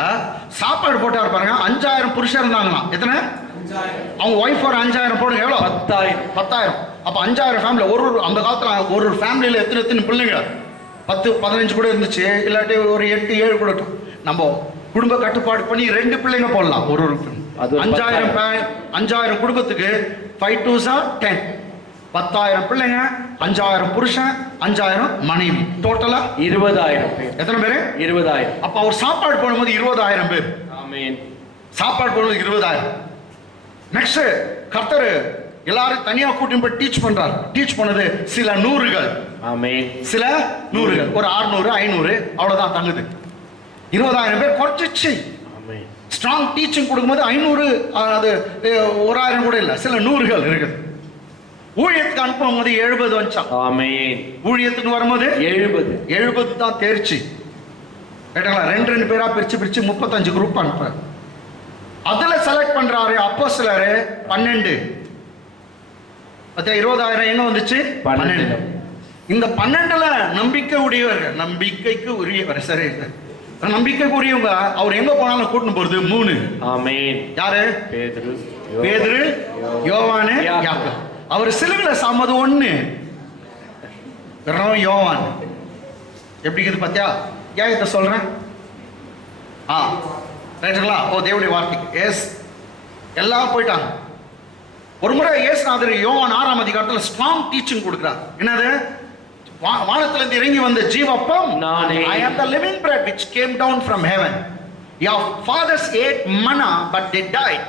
சாப்பாடு போட்டாரு பாருங்க. 5000 புருஷர் இருந்தாங்களாம். எத்தனை? அவங்க ஒய்ஃப் ஒரு 5000 போடுங்க. எவ்வளோ? 10,000. அப்ப 5000 ஃபேமிலி. ஒரு அந்த காலத்துல ஒரு ஃபேமிலியில எத்தனை பிள்ளைங்க? 10-15 கூட இருந்துச்சு, இல்லாட்டி ஒரு 8-7 கூட. நம்ம குடும்ப கட்டுப்பாடு பண்ணி 2 பிள்ளைங்க போடலாம். ஒரு 5000 குடும்பத்துக்கு 5 2s 10. 10,000 பிள்ளைங்க, 5000 புருஷன், 5000 மனைவி, டோட்டலா 20,000 பேர். எத்தனை பேரு? 20,000. அப்ப அவர் சாப்பாடு போடும்போது 20,000 பேர். ஆமென். சாப்பாடு போடும்போது 20,000. நெக்ஸ்ட் கர்த்தர் எல்லாரும் தனியா கூட்டிட்டு போய் டீச் பண்றாரு. டீச் பண்ணது சில நூறுகள். ஆமென். சில நூறுகள், ஒரு 600 500 அவ்வளவுதான் தங்குது. 20,000 பேர் குறைச்சிச்சு. ஆமென். ஸ்ட்ராங் டீச்சிங் கொடுக்கும்போது 500 அது 1000 கூட இல்ல, சில நூறுகள் இருக்குது. ஊழியத்துக்கு அனுப்பும் போது 70 வந்துச்சான். ஆமென். ஊழியத்துக்கு வரும்போது 70 தான் தேர்ச்சி. கேட்டாங்களா? 2 பேரா பிரிச்சு 35 குரூப் அனுப்புற. அதுல செலக்ட் பண்றாரு அப்போஸ்தலர் 12. 20,000 எங்க வந்துச்சு? 12. இந்த 12ல நம்பிக்கை உடையவர்கள், நம்பிக்கைக்கு உரியவர். சரி, நம்பிக்கைக்கு உரியவங்க அவர் எங்க போனாலும் கூட்டிட்டு போறது 3. ஆமென். யாரு? பேதுரு, யோவானு, யாக்கோபு. அவர் சிலுவையில சாமது 1. யோவான் எப்படி இருக்குது பாத்தியா? ஏன் இத சொல்றேன்? ரைட்டுங்களா? ஓ தேவனுடைய வார்த்தை. எஸ், எல்லாம் போயிட்டாங்க. ஒரு முறை இயேசுநாதர் யோவான் 6ஆம் அதிகாரத்துல ஸ்ட்ராங் டீச்சிங் கொடுக்கிறார். என்னது? வானத்திலிருந்து இறங்கி வந்த ஜீவப்பம் நானே. I am the living bread which came down from heaven. Your fathers ate manna but they died.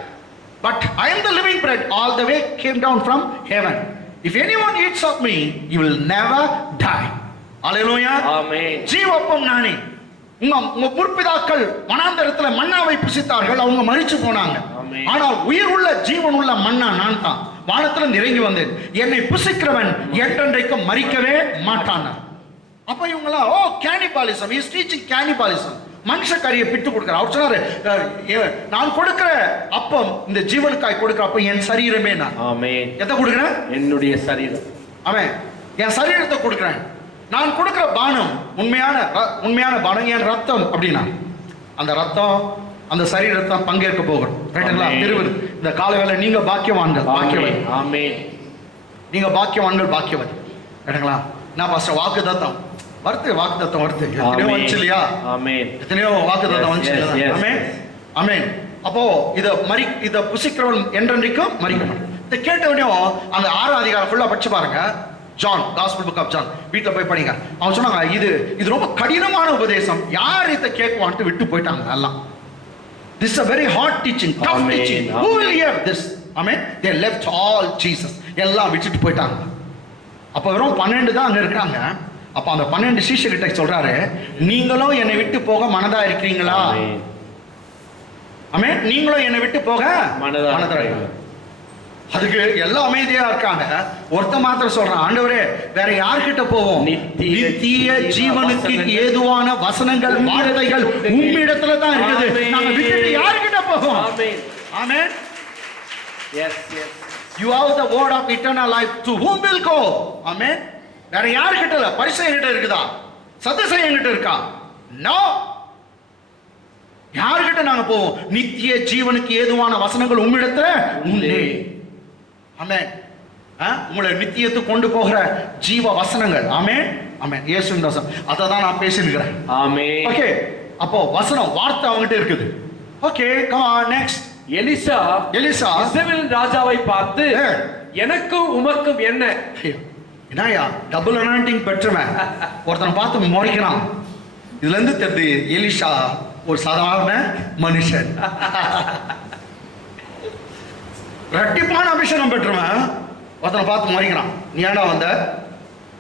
But I am the living bread all the way came down from heaven. If anyone eats of me, he will never die. Hallelujah. Amen. ஜீவப்பம் நானே. உங்க முற்பிதாக்கள் வனாந்தரத்துல மன்னாவை புசித்தார்கள், அவங்க மரிச்சு போனாங்க. ஆனால் உயிர் உள்ள ஜீவன் உள்ள மன்னா நான் தான். வானத்திலிருந்து இறங்கி வந்தேன். என்னை புசிக்கிறவன் என்றென்றைக்கும் மரிக்கவே மாட்டான். அப்ப இவங்களாம் ஓ கேனிபாலிசம், இஸ் டீச்சிங் கேனிபாலிசம், மனுஷ கறியை பிட்டு கொடுக்கிறார். அவர் சொன்னாரு, நான் கொடுக்கிற அப்பம் இந்த ஜீவனுக்காய் கொடுக்கிற அப்பம் என் சரீரமே. நான் எதை கொடுக்கிறேன்? என்னுடைய சரீரம். அவன் என் சரீரத்தை கொடுக்கிறேன். நான் கொடுக்கிற பானம் உண்மையான பானம் என் ரத்தம். அப்படின்னா அந்த ரத்தம் அந்த சரீரத்தை பங்கேற்க போகிறோம். ரைட்டுங்களா? திருவிழு இந்த காலவேளை நீங்க பாக்கியவான்கள், பாக்கியவன். ஆமென். நீங்க பாக்கியவான்கள், பாக்கியவன். ரைட்டுங்களா? நான் பாஸ்டர் வாக்குத்தத்தம் வாக்குத்தத்தம் வருது. எத்தனையோ வந்துச்சு இல்லையா? ஆமென். எத்தனையோ வாக்குத்தத்தம் வந்துச்சு. ஆமென். ஆமென். அப்போ இத புசிக்கிறவன் என்றென்றைக்கும் மரிக்க மாட்டான். இதை கேட்டவனையும் அந்த 6ஆம் அதிகாரம் ஃபுல்லா படிச்சு பாருங்க. John, gospel book of John, வீட்டில் போய் படிங்க. அவன் சொன்னாங்க, இது ரொம்ப கடினமான உபதேசம், யார் இதை கேட்குவான்ட்டு விட்டு போயிட்டாங்க எல்லாம். This is a very hard teaching, tough teaching. Who will hear this? Amen. They left all Jesus. எல்லாம் விட்டுட்டு போயிட்டாங்க. அப்ப வெறும் 12 தான் அங்க இருக்காங்க. அப்ப அந்த 12 சீஷர்கிட்ட சொல்றாரு, நீங்களும் என்னை விட்டு போக மனதா இருக்கிறீங்களா? ஆமென். நீங்களும் என்னை விட்டு போக மனதா இருக்கிறீங்களா? அதுக்கு எல்லாம் அமைதியா இருக்காங்க. ஒருத்த மாத்திரம் சொல்றான், ஆண்டவரே வேற யார்கிட்ட போவோம்? நித்திய ஜீவனுக்கு ஏதுவான வசனங்கள் வார்த்தைகள் உம்மிடத்துல தான் இருக்குது. நாம விட்டுட்டு யார்கிட்ட போவோம்? Amen. Yes yes. You have the word of eternal life. To whom will go? ஆமென். வேற யார்கிட்ட இல்ல. பரிசேயர்கிட்ட இருக்குதா? சதுசேயர்கிட்ட இருக்கா? நோ. யார்கிட்ட நாங்க போவோம்? நித்திய ஜீவனுக்கு ஏதுவான வசனங்கள் உம்மிடத்துல உண்டு. ஆமென். உங்களை நித்தியத்துக்கு கொண்டு போகிற ஜீவ வசனங்கள். ஆமென். ஆமென். இயேசுவின் வசனம். அத தான் நான் பேசிக்கிறேன். ஆமென். ஓகே. அப்போ வசனம் வார்த்தை அவங்கிட்ட இருக்குது. Okay, come on next. Elisha இஸ்ரவேலின் ராஜாவை பார்த்து, எனக்கும் உமக்கும் என்ன? என்னயா டபுள் அனாயிண்டிங் பெற்றவன் ஒருத்தனை பார்த்து முறைக்கிறான். இதுல இருந்து தெரியுது எலிஷா ஒரு சாதாரண மனுஷன். ரெட்டிப்பான அபிஷேகம் பெற்றவன் ஒருத்தனை பார்த்து முறைக்கிறான். நீ ஏன்டா வந்த?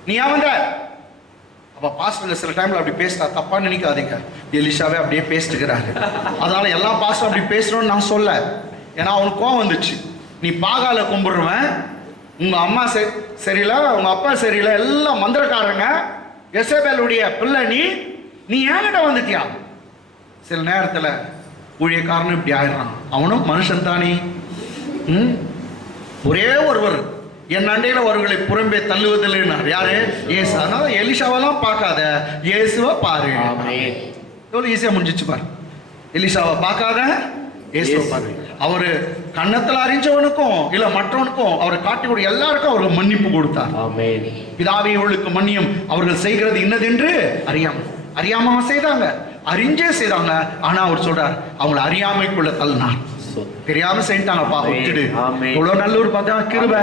நீ ஏன் வந்த? அப்ப பாஸ்டர் சில டைம்ல அப்படி பேசுறா, தப்பா நினைக்காதீங்க. எலிஷாவே அப்படியே பேசிட்டுக்கிறாரு. அதனால எல்லா பாஸ்டரும் அப்படி பேசணும்னு நான் சொல்ல. ஏன்னா அவனுக்கு கோவம் வந்துச்சு. நீ பாகால கும்பிடுவேன், உங்க அம்மா சரியில்லை, உங்க அப்பா சரியில்லை, எல்லாம் மந்திரக்காரங்க, எசபேலுடைய பிள்ளை, நீ என்கிட்ட வந்துட்டியா? சில நேரத்துல ஊழியக்காரனும் இப்படி ஆயிடுறான். அவனும் மனுஷன் தானே. ஒரே ஒருவர் என் அண்டையில அவர்களை புறம்பே தள்ளுவதில்லைன்னார். யாரு? இயேசு. அதனால எலிஷாவெல்லாம் பார்க்காத, இயேசுவை பாரு. எவ்வளவு ஈஸியா முடிஞ்சிச்சு பாரு. எலிஷாவை பார்க்காத, இயேசுவை பாரு. அவரு கன்னத்துல அறிஞ்சவனுக்கும் இல்ல மற்றவனுக்கும் அவரை காட்டி கொடு எல்லாருக்கும் அவருக்கு மன்னிப்பு கொடுத்தார். பிதாவே இவர்களுக்கு மன்னியும், அவர்கள் செய்கிறது இன்னதென்று அறியாம செய்தாங்க, அறிஞ்சே செய்தாங்க. ஆனா அவர் சொல்றார் அவங்களை அறியாமைக்குள்ள தள்ளினார். தெரியாம செய்யிட்டாங்கப்பா, விட்டுடு. இவ்வளவு நல்லூர் பார்த்தா கிருபை,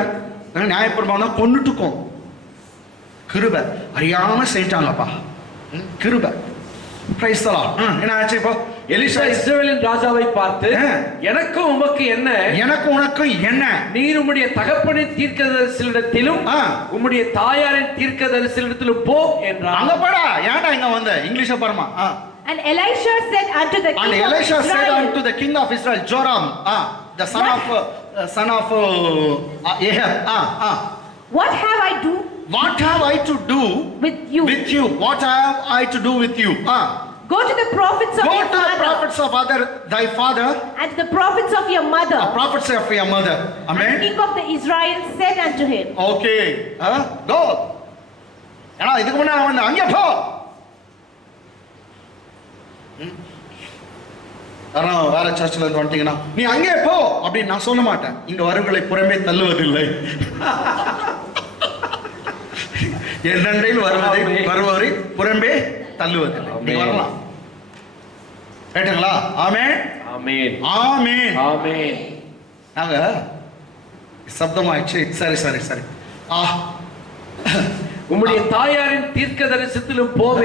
நியாயப்பிரமாணம் கொண்டுட்டுக்கும் கிருபை, அறியாம செய்யிட்டாங்கப்பா, கிருபை. என்ன ஆச்சு இப்போ? எலிசா இஸ்ரவேலின் ராஜாவை பார்த்து, எனக்கு உமக்கு என்ன? எனக்கு உனக்கு என்ன? நீர் உம்முடைய தகப்பனின் தீர்க்கதரிசியிடத்திலும் உம்முடைய தாயாரின் தீர்க்கதரிசியிடத்திலும் போ என்றார். அங்க போடா, ஏன்டா இங்க வந்த? இங்கிலீஷ பாருமா. And Elisha said unto the king of Israel, Joram, the son of Ahab, what have I to do with you? What have I to do with you? Go to the prophets of your father, thy father, and the prophets of your mother. Prophets of your mother. Amen. And the king of the Israel said unto him. Okay. Go. ஏன்னா இதுக்கு முன்னாடி வந்து அங்கே போ. வேற சர்ச்சில் இருந்து வந்துட்டீங்கன்னா நீ அங்கே போ அப்படின்னு நான் சொல்ல மாட்டேன். இங்க வருகளை புறம்பே தள்ளுவதில்லை. என்னண்டையில் வருவரை புறம்பே தள்ளுவதில்லை. நீங்க வரலாம். கேட்டுங்களா? ஆமென், ஆமென், ஆமென், ஆமென். நாங்க சப்தமாயிடுச்சு. சரி சரி சரி. உம்முடைய தாயாரின் தீர்க்கதரிசனத்திலும் போம்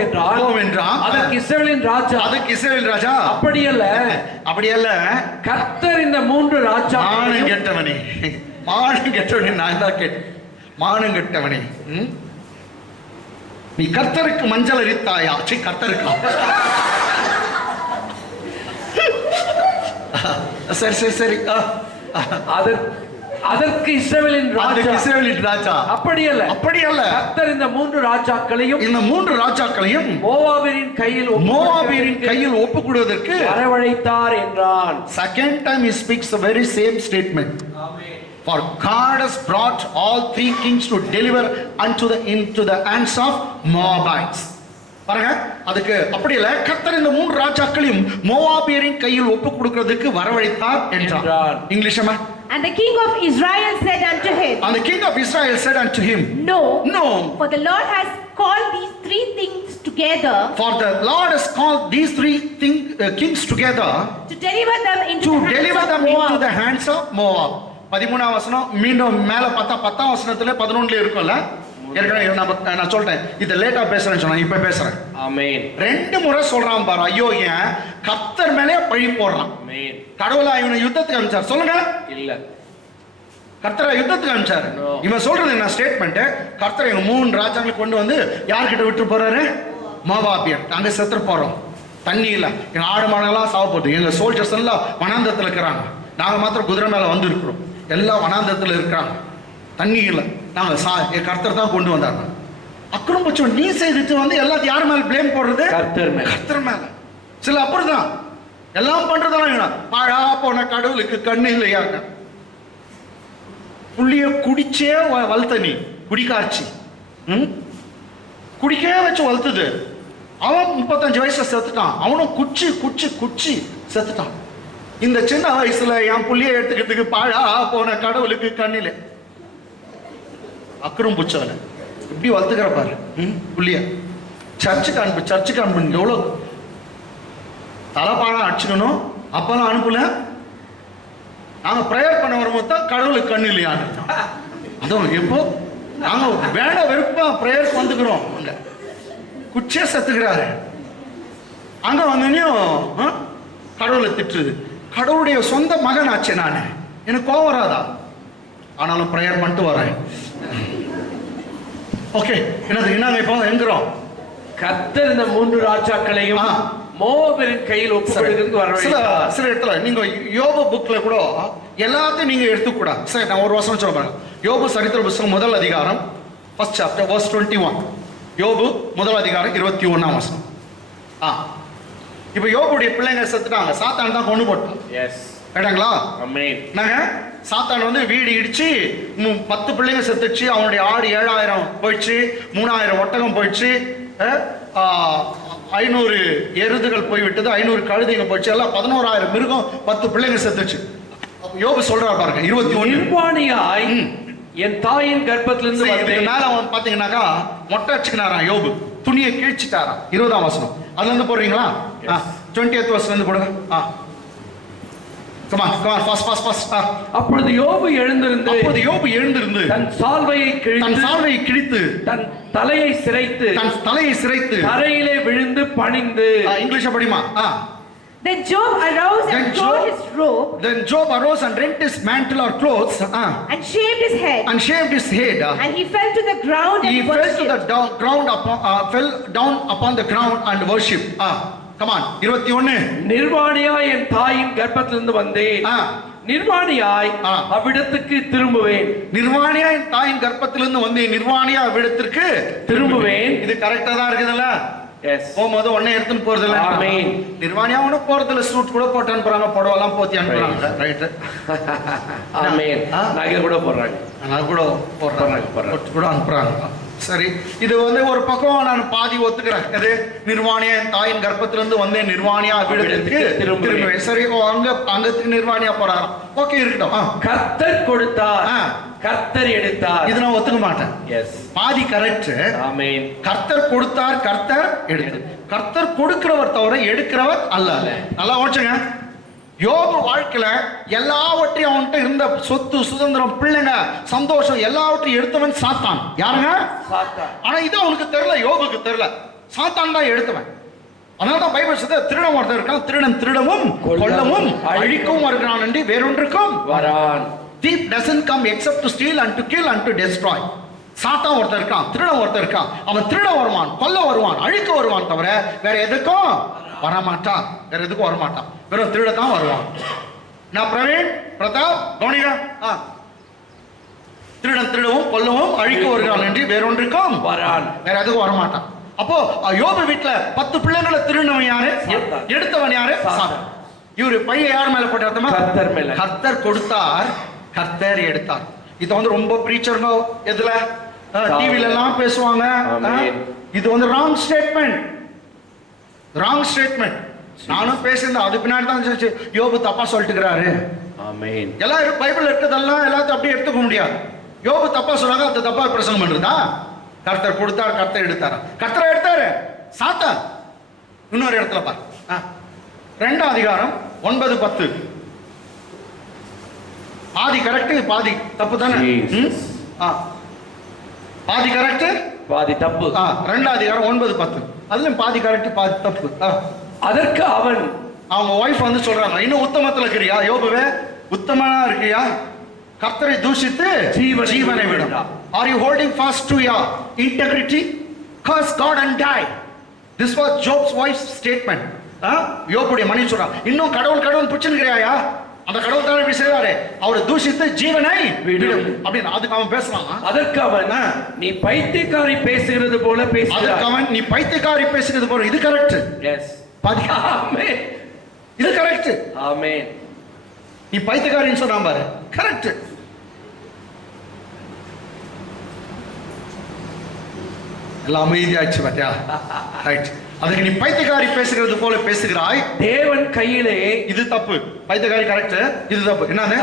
என்றான். அதற்கு இஸ்ரவேலின் ராஜா, அப்படியல்ல கர்த்தர் இந்த மூன்று ராஜா மானம் கெட்டவனே, நான் தான் கேட்டேன். மானம் கெட்டவனே, நீ கர்த்தருக்கு மஞ்சள் அரித்தாயா? கர்த்தருக்கு சரி சரி சரி. அதற்கு இஸ்ரவேலின் ராஜா, அப்படியல்ல கர்த்தர் இந்த மூன்று ராஜாக்களையும் மோவாபியரின் கையில் ஒப்புக்கொடுவதற்கு வரவழைத்தார் என்றான். Second time he speaks the very same statement. For God has brought all three kings to deliver into the hands of Moabites. பாருங்க, அதுக்கு அப்படி இல்ல, கர்த்தர் இந்த மூன்று ராஜாக்களையும் மோவாபியரின் கையில் ஒப்புக் கொடுக்கிறதுக்கு வரவழைத்தார் என்றார். இங்கிலீஷ்மா? And the king of Israel said unto him, No, for the Lord has called these three things together. Kings together to deliver them into the hands of Moab. 13ஆம் வசனம் மீண்டும் மேல பார்த்தா 10ஆம் வசனத்துல 11ல இருக்கும்ல. ஏற்கனவே நான் சொல்றேன், இத லேட்டா பேசுறேன்னு சொன்னா இப்ப பேசுறேன். ஆமென். ரெண்டு முறை சொல்றான் பாரு. ஐயோ, ஏன் கர்த்தர் மேலே பழி போடுறான். ஆமென். கடவுளா இவனை யுத்தத்துக்கு அனுப்பிச்சார்? சொல்லுங்க. இல்ல, கர்த்தரை யுத்தத்துக்கு அனுப்பிச்சாரு. இவன் சொல்றது என்ன ஸ்டேட்மெண்ட்? கர்த்தர் எங்க மூணு ராஜாக்களை கொண்டு வந்து யார்கிட்ட விட்டு போறாரு? மோவாபியர். அங்க செத்து போறோம், தண்ணி இல்ல, எங்க ஆடு மாடுகள்லாம் சாவ போகுது, எங்க சோல்ஜர்ஸ் எல்லாம் வனாந்தரத்துல இருக்கிறாங்க, நாங்க மாத்திரம் குதிரை மேல வந்து இருக்கிறோம், எல்லாம் வனாந்தரத்துல இருக்கிறாங்க, தண்ணி இல்ல, நாங்க கர்த்தர் தான் கொண்டு வந்தாங்க. அக்கறம் பட்சம் நீ செய்துட்டு வந்து எல்லாத்தையும் யார் மேல பிளேம் போடுறது? கர்த்தர் மேல. சில அப்படிதான் எல்லாம் பண்றதெல்லாம் பாழா போன கடவுளுக்கு கண்ணு இல்லையா? புள்ளிய குடிச்சே வளர்த்த நீ குடிக்காட்சி, குடிக்கவே வச்சு வளர்த்துது. அவன் 35 வயசுல செத்துட்டான். அவனும் குச்சி குச்சி குச்சி செத்துட்டான். இந்த சின்ன வயசுல என் புள்ளிய எடுத்துக்கிறதுக்கு பாழா போன கடவுளுக்கு கண்ணில அக்கறம் புச்சவன இப்படி வளர்த்துக்கிற பாரு புள்ளிய. சர்ச்சுக்கு அனுப்பு. எவ்வளவு தலைப்பாடம் அடிச்சுக்கணும். அப்பெல்லாம் அனுப்பல. நாங்க பிரேயர் பண்ண வரும்போது தான் கடவுளுக்கு கண்ணு இல்லையான்னு அதுவும் எப்போ நாங்க வேட வெறுப்பா பிரேயருக்கு வந்துக்கிறோம், அங்க குச்சியே செத்துக்கிறாரு. அங்க வந்தோடனையும் கடவுளை திட்டுது. கடவுளுடைய சொந்த மகன் ஆச்சு நான், எனக்கு கோவம் வராதா? ஆனாலும் பிரேயர் பண்ணிட்டு வரேன். ஓகே, என்னங்க இப்போ எங்கிறோம்? கர்த்தர் இந்த 3 ராஜாக்களையும் மோவாபியரின் கையில் ஒப்புக்கொடுக்கிறதுக்கு வர சில இடத்துல நீங்க யோபு புக்ல கூட எல்லாத்தையும் நீங்க எடுத்துக்கூடாது. சரி, நான் ஒரு வசனம் சொல்ல பாருங்க. யோபு சரித்திர புத்தகம் 1 அதிகாரம் 1st chapter verse 21. யோபு 1 அதிகாரம் 21ஆம் வசனம். இப்போ யோபுடைய பிள்ளைங்க செத்துட்டாங்க, சாத்தான் தான் கொண்டு போட்டான். எஸ், கேட்டாங்களா? ஆமென். நாங்க சாத்தான் வந்து வீடு இடிச்சு 10 பிள்ளைங்க செத்துச்சு, அவனுடைய ஆடு 7000 போயிடுச்சு, 3000 ஒட்டகம் போயிடுச்சு, 500 எருதுகள் போய்விட்டது, 500 கழுதைங்க போயிடுச்சு, எல்லாம் 11000 மிருகம், 10 பிள்ளைங்க செத்துச்சு. யோபு சொல்றாரு பாருங்க 21. நிர்வாணியாய் என் தாயின் கர்ப்பத்திலிருந்து இதுக்கு மேல அவன் பாத்தீங்கன்னாக்கா மொட்டை அடிச்சுக்கினாராம் யோபு, துணியை கிழிச்சிட்டாராம். 20ஆம் வசனம் அதுல இருந்து போடுறீங்களா? 20th verse இருந்து போடுங்க. அப்பொழுது யோபு எழுந்திருந்து தன் சால்வையை கிழித்து தன் தலையை சிரைத்து தரையிலே விழுந்து பணிந்து. English படிமா. Then Job arose and tore his robe. Then Job arose and rent his mantle or clothes and shaved his head. And he fell to the ground and worshipped. Fell down upon the ground and worshipped. Come on, 21. நிர்வாணியாய் என் தாயின் கர்ப்பத்திலிருந்து வந்தேன், நிர்வாணியாய் அவ்விடத்துக்கு திரும்புவேன். நிர்வாணியாய் என் தாயின் கர்ப்பத்திலிருந்து வந்தேன், நிர்வாணியா அவ்விடத்திற்கு திரும்புவேன். இது கரெக்டா தான் இருக்குதுல்ல? எஸ். போகும்போது உடனே எடுத்துன்னு போறது இல்ல. ஆமென். நிர்வாணியா ஒண்ணு போறதுல சூட் கூட போட்டு அனுப்புறாங்க, புடவெல்லாம் போத்தி அனுப்புறாங்க. ரைட். ஆமென். நகை கூட போடுறாங்க, நகை கூட போடுறாங்க, கூட அனுப்புறாங்க. சரி, இது வந்து ஒரு பக்கம் நான் பாதி ஒத்துக்கிறேன். அது நிர்வாணியா தாயின் கர்ப்பத்திலிருந்து வந்தேன், நிர்வாணியா வீடுக்கு திரும்புவேன். சரி, அங்கத்துக்கு நிர்வாணியா போறாங்க. ஓகே, இருக்கட்டும். கர்த்தர் கொடுத்தார், கர்த்தர் எடுத்தார், இது நான் ஒத்துக்க மாட்டேன். எஸ், பாதி கரெக்ட். ஆமென். கர்த்தர் கொடுத்தார், கர்த்தர் எடுத்தார். கர்த்தர் கொடுக்கிறவர் தவிர எடுக்கிறவர் அல்ல. நல்லா ஓச்சுங்க. யோபு வாழ்க்கையில எல்லாவற்றையும் அவன்கிட்ட இருந்த சொத்து, சுதந்திரம், பிள்ளைங்க, சந்தோஷம் எல்லாவற்றையும் எடுத்தவன் சாத்தான். யாருங்க? சாத்தான். ஆனா இது அவனுக்கு தெரியல, யோபுக்கு தெரியல. சாத்தான் தான் எடுத்தவன். அதனாலதான் பைபிள் சொல்லுது, திருடன் ஒருத்தர் இருக்கான், திருடன் திருடவும் கொல்லவும் அழிக்கவும் வருகிறான் என்று வேறொன்றுக்கும் வரான். Thief doesn't come except to steal and to kill and to destroy. சாத்தான் ஒருத்தர் இருக்கான், திருடன் ஒருத்தர் இருக்கான். அவன் திருட வருவான், கொல்ல வருவான், அழிக்க வருவான் தவிர வேற எதுக்கும் வரமாட்டான். வேற எதுக்கும் வரமாட்டான், வெறும் திருடத்தான் வருவான். நான் பிரவீன், பிரதாப், கவனிங்க. திருடன் திருடவும் கொல்லவும் அழிக்க வருகிறான் என்று வேறொன்றுக்கும் வரான், வேற எதுக்கும் வரமாட்டான். அப்போ யோபு வீட்டுல 10 பிள்ளைங்களை திருடினவன் யாரு? எடுத்தவன் யாரு? சாத்தான். இவரு பைய யார் மேல போட்டார்? கர்த்தர் மேல. கர்த்தர் கொடுத்தார், கர்த்தர் எடுத்தார். இது வந்து ரொம்ப பிரீச்சர்ங்க எதுல டிவில எல்லாம் பேசுவாங்க. இது வந்து ராங் ஸ்டேட்மெண்ட், ராங் ஸ்டேட்மெண்ட். நானும் பேசியிருந்தேன், அது பின்னாடி தான் யோபு தப்பா சொல்லிட்டுக்கிறாரு. ஆமென். எல்லாம் பைபிள் இருக்கிறதெல்லாம் எல்லாத்தையும் அப்படியே எடுத்துக்க முடியாது. யோபு தப்பா சொன்னாங்க, அது தப்பா பிரசங்கம் பண்றதா? கர்த்தர் கொடுத்தார், கர்த்தர் எடுத்தார். கர்த்தர் எடுத்தாரு, சாத்தான். இன்னொரு இடத்துல பாரு, 2ஆம் அதிகாரம் 9-10. பாதி கரெக்ட், பாதி தப்பு தானே? பாதி கரெக்ட், பாதி தப்பு. 2ஆம் அதிகாரம் 9-10. அதுலயும் பாதி கரெக்ட், பாதி தப்பு. அதற்கு அவன், அவங்க வைஃப் வந்து சொல்றாங்க, இன்னும் உத்தமத்துல இருக்கிறியா யோபுவே? உத்தமனா இருக்கியா? கர்த்தரை தூஷித்து ஜீவனை விடும். Are you holding fast to your integrity? Curse God and die. This was Job's wife's statement. யோபுடைய மனைவி சொல்றாங்க, இன்னும் கடவுள் கடவுள் பிடிச்சிருக்கிறியா? அந்த கடவுள் தான் இப்படி செய்வாரு, அவரை தூஷித்து ஜீவனை விடும் அப்படின்னு. அதுக்கு அவன் பேசுறான். அதற்கு அவன், நீ பைத்தியக்காரி பேசுகிறது போல பேசுகிறாய். அதற்கு அவன், நீ பைத்தியக்காரி பேசுகிறது போல. இது கரெக்ட். எஸ், ஆமென். இது கரெக்ட். ஆமென். நீ பைத்தியக்காரின்னு சொன்னா பாரு, கரெக்ட். எல்லாம் அமைதியாச்சு பாத்தியா? ரைட். அதுக்கு நீ பைத்தியக்காரி பேசுகிறது போல பேசுகிறாய். தேவன் கையிலே, இது தப்பு. பைத்தியக்காரி கரெக்ட், இது தப்பு. என்னது?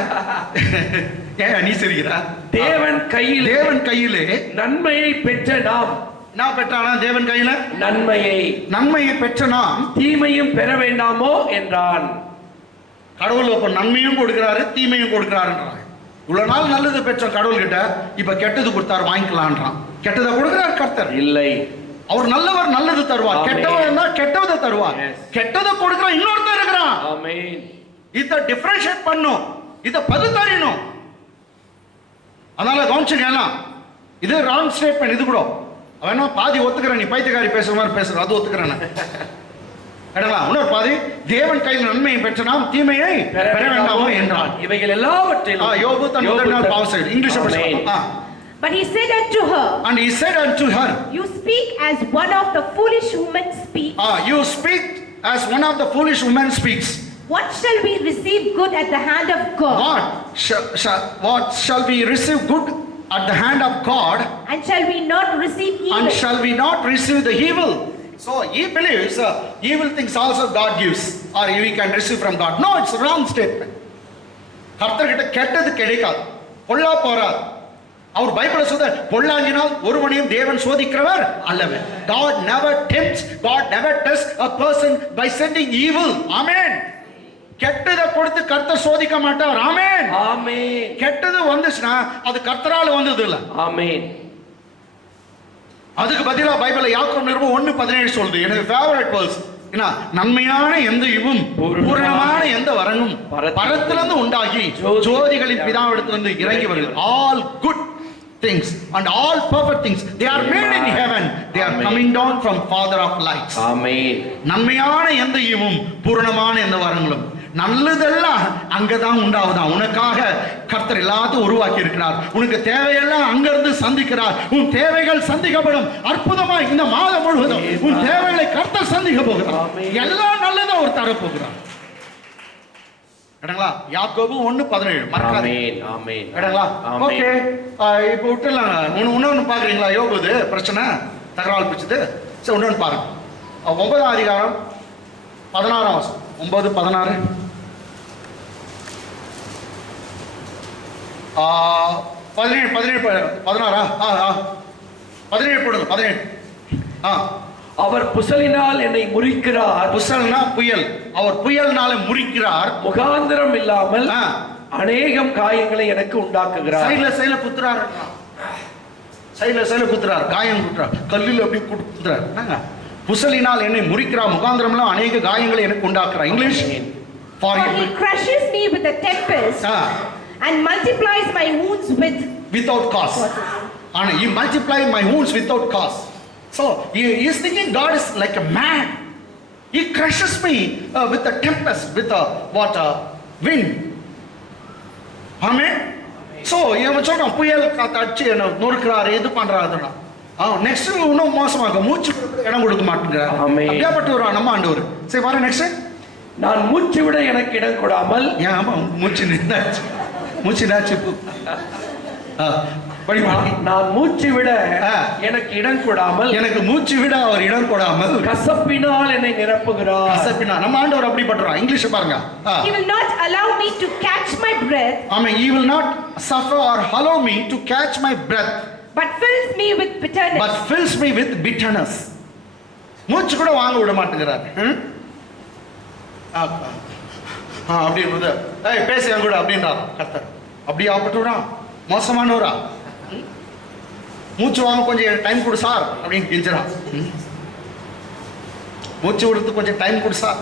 ஏன் நீ சரிகிறா? தேவன் கையிலே, தேவன் கையிலே நன்மையை பெற்ற நாம். நான் பெற்றானா தேவன் கையில? நன்மையை பெற்ற நாம் தீமையும் பெற வேண்டாமோ என்றான். கடவுள் அப்ப நன்மையும் கொடுக்கிறாரு, தீமையும் கொடுக்கிறாருன்றான். இவ்வளவு நாள் நல்லது பெற்றோம் கடவுள்கிட்ட, இப்ப கெட்டது கொடுத்தாரு வாங்கிக்கலான்றான். கெட்டதை கொடுக்கிறார் கர்த்தர் இல்லை. அவர் நல்லவர், நல்லது தருவார். கெட்டவன் கெட்டதை தருவார். கெட்டதை கொடுக்கிறான், இன்னொருத்தர் இருக்கிறான். ஆமென். இத டிஃபரன்ஷியேட் பண்ணும், இத பகுத்தறியணும். அதனால கவனிச்சுங்க, இது ராங் ஸ்டேட்மெண்ட். இது கூட வேணா பாதி ஒத்துக்கிறேன், நீ பைத்தியக்காரி பேசுற மாதிரி பேசுற, அது ஒத்துக்கிறேன். இன்னொரு பாதி, தேவன் கையில் நன்மையை பெற்ற நாம் தீமையை பெற வேண்டாமோ என்றான். இவைகள் எல்லாவற்றிலும் யோபு தன் முதல் நாள் பாவம் செய்து English But he said unto her, and he said unto her, you speak as one of the foolish women speak. You speak as one of the foolish women speaks. What shall we receive good at the hand of God? What shall we receive good at the hand of God? And shall we not receive evil? And shall we not receive the evil? So he believes evil things also God gives, or we can receive from God. No, it's a wrong statement. கர்த்தர்கிட்ட கெட்டது கிடைக்காது, பொல்லா போறாது. அவர் பைபிள சொல்ற பொல்லாங்கினால் ஒருவனையும் தேவன் சோதிக்கிறவர் அல்லவே. God never tempts, God never tests a person by sending evil. Amen. கெட்டதை கொடுத்து கர்த்தர் சோதிக்க மாட்டார். ஆமென். ஆமென். கெட்டது வந்துச்சுன்னா அது கர்த்தரால வந்தது இல்ல. ஆமென். அதுக்கு பதிலா பைபிள்ல யாக்கோபு நிருபம் 1:17 சொல்லுது, எனக்கு ஃபேவரட் வேர்ஸ். என்ன, நன்மையான எந்த இவும் பூரணமான எந்த வரனும் பரத்திலிருந்து உண்டாகி ஜோதிகளின் பிதாவிடத்திலிருந்து இறங்கி வருகிறது. All good things and all perfect things, they are made in heaven, they are coming down from Father of lights. ஆமென். நன்மையான எந்த ஈவும் பூரணமான எந்த வரங்களும் நல்லதெல்லாம் அங்கதான் உண்டாகுதா. உனக்காக கர்த்தர் எல்லாத்தையும் உருவாக்கி இருக்கிறார். உனக்கு தேவையெல்லாம் அங்கிருந்து சந்திக்கிறார். உன் தேவைகள் சந்திக்கப்படும். அற்புதமா இந்த மாதம் முழுவதும் உன் தேவைகளை கர்த்தர் சந்திக்க போகிறார். எல்லாம் நல்லதா அவர் தர போகிறார். இடங்களா யாக்கோபு 1:17 மறக்காதீங்க. ஆமென். ஆமென். இடங்களா ஓகே. இப்போ விட்டுலாம். இன்னொன்னு பாக்குறீங்களா? யோபுது பிரச்சனை தகராறு பிடிச்சது. சரி, இன்னொன்னு பாருங்க. 9ஆம் அதிகாரம் 16ஆம் வசனம். 9:16 17 16 17 போடுங்க. 17 அவர் புசலினால் என்னை முறிக்கிறார். புசல்னா புயல். அவர் புயல்னால முறிக்கிறார். முகாந்திரம் இல்லாமல் அநேகம் காயங்களை எனக்கு உண்டாக்குகிறார். சைடுல குத்துறாரு. சைடுல குத்துறாரு. காயம் குத்துறார். கல்லில் அப்படி குத்துறாரு. என்னங்க, புசலினால் என்னை முறிக்கிறார், முகாந்திரம்ல அநேக காயங்களை எனக்கு உண்டாக்குறார். English, for he crushes me with a tempest and multiplies my wounds without cause. And he multiplies my wounds without cause. So he is thinking God is like a man. He crushes me with a tempest, with a wind. Amen. So இவன் சொல்றான் புயல் காத்தாச்சு என்ன நொறுக்கிறாரு, இது பண்றாருன்னா நெக்ஸ்ட் இன்னும் மோசமாக மூச்சு இடம் கொடுக்க மாட்டேங்கிறார். அப்படியாப்பட்ட ஒரு நம்ம ஆண்டவர். சரி பாருங்க நெக்ஸ்ட். நான் மூச்சு விட எனக்கு இடம் கொடாமல். ஆமா, மூச்சு நின்றாச்சு. மூச்சு நின்றாச்சு. நான் மூச்சு விட எனக்கு இடம் கொடாமல். எனக்கு மூச்சு விட அவர் இடம் கொடாமல் கசப்பினால் என்னை நிரப்புகிறார். கசப்பினால் நம்ம ஆண்டவர் அப்படி பண்றார். இங்கிலீஷ் பாருங்க. He will not allow me to catch my breath. Amen. He will not suffer or allow me to catch my breath. But fills me with bitterness. But fills me with bitterness. மூச்சு கூட வாங்க விட மாட்டேங்கிறார். அப்படின்னு பேச கூட அப்படின்றார் கர்த்தர். அப்படி ஆப்பட்டுடா மோசமானவரா, மூச்சு வாங்க கொஞ்சம் டைம் கொடு சார் அப்படின்னு கெஞ்சிடான். மூச்சு விடுறதுக்கு கொஞ்சம் டைம் கொடு சார்.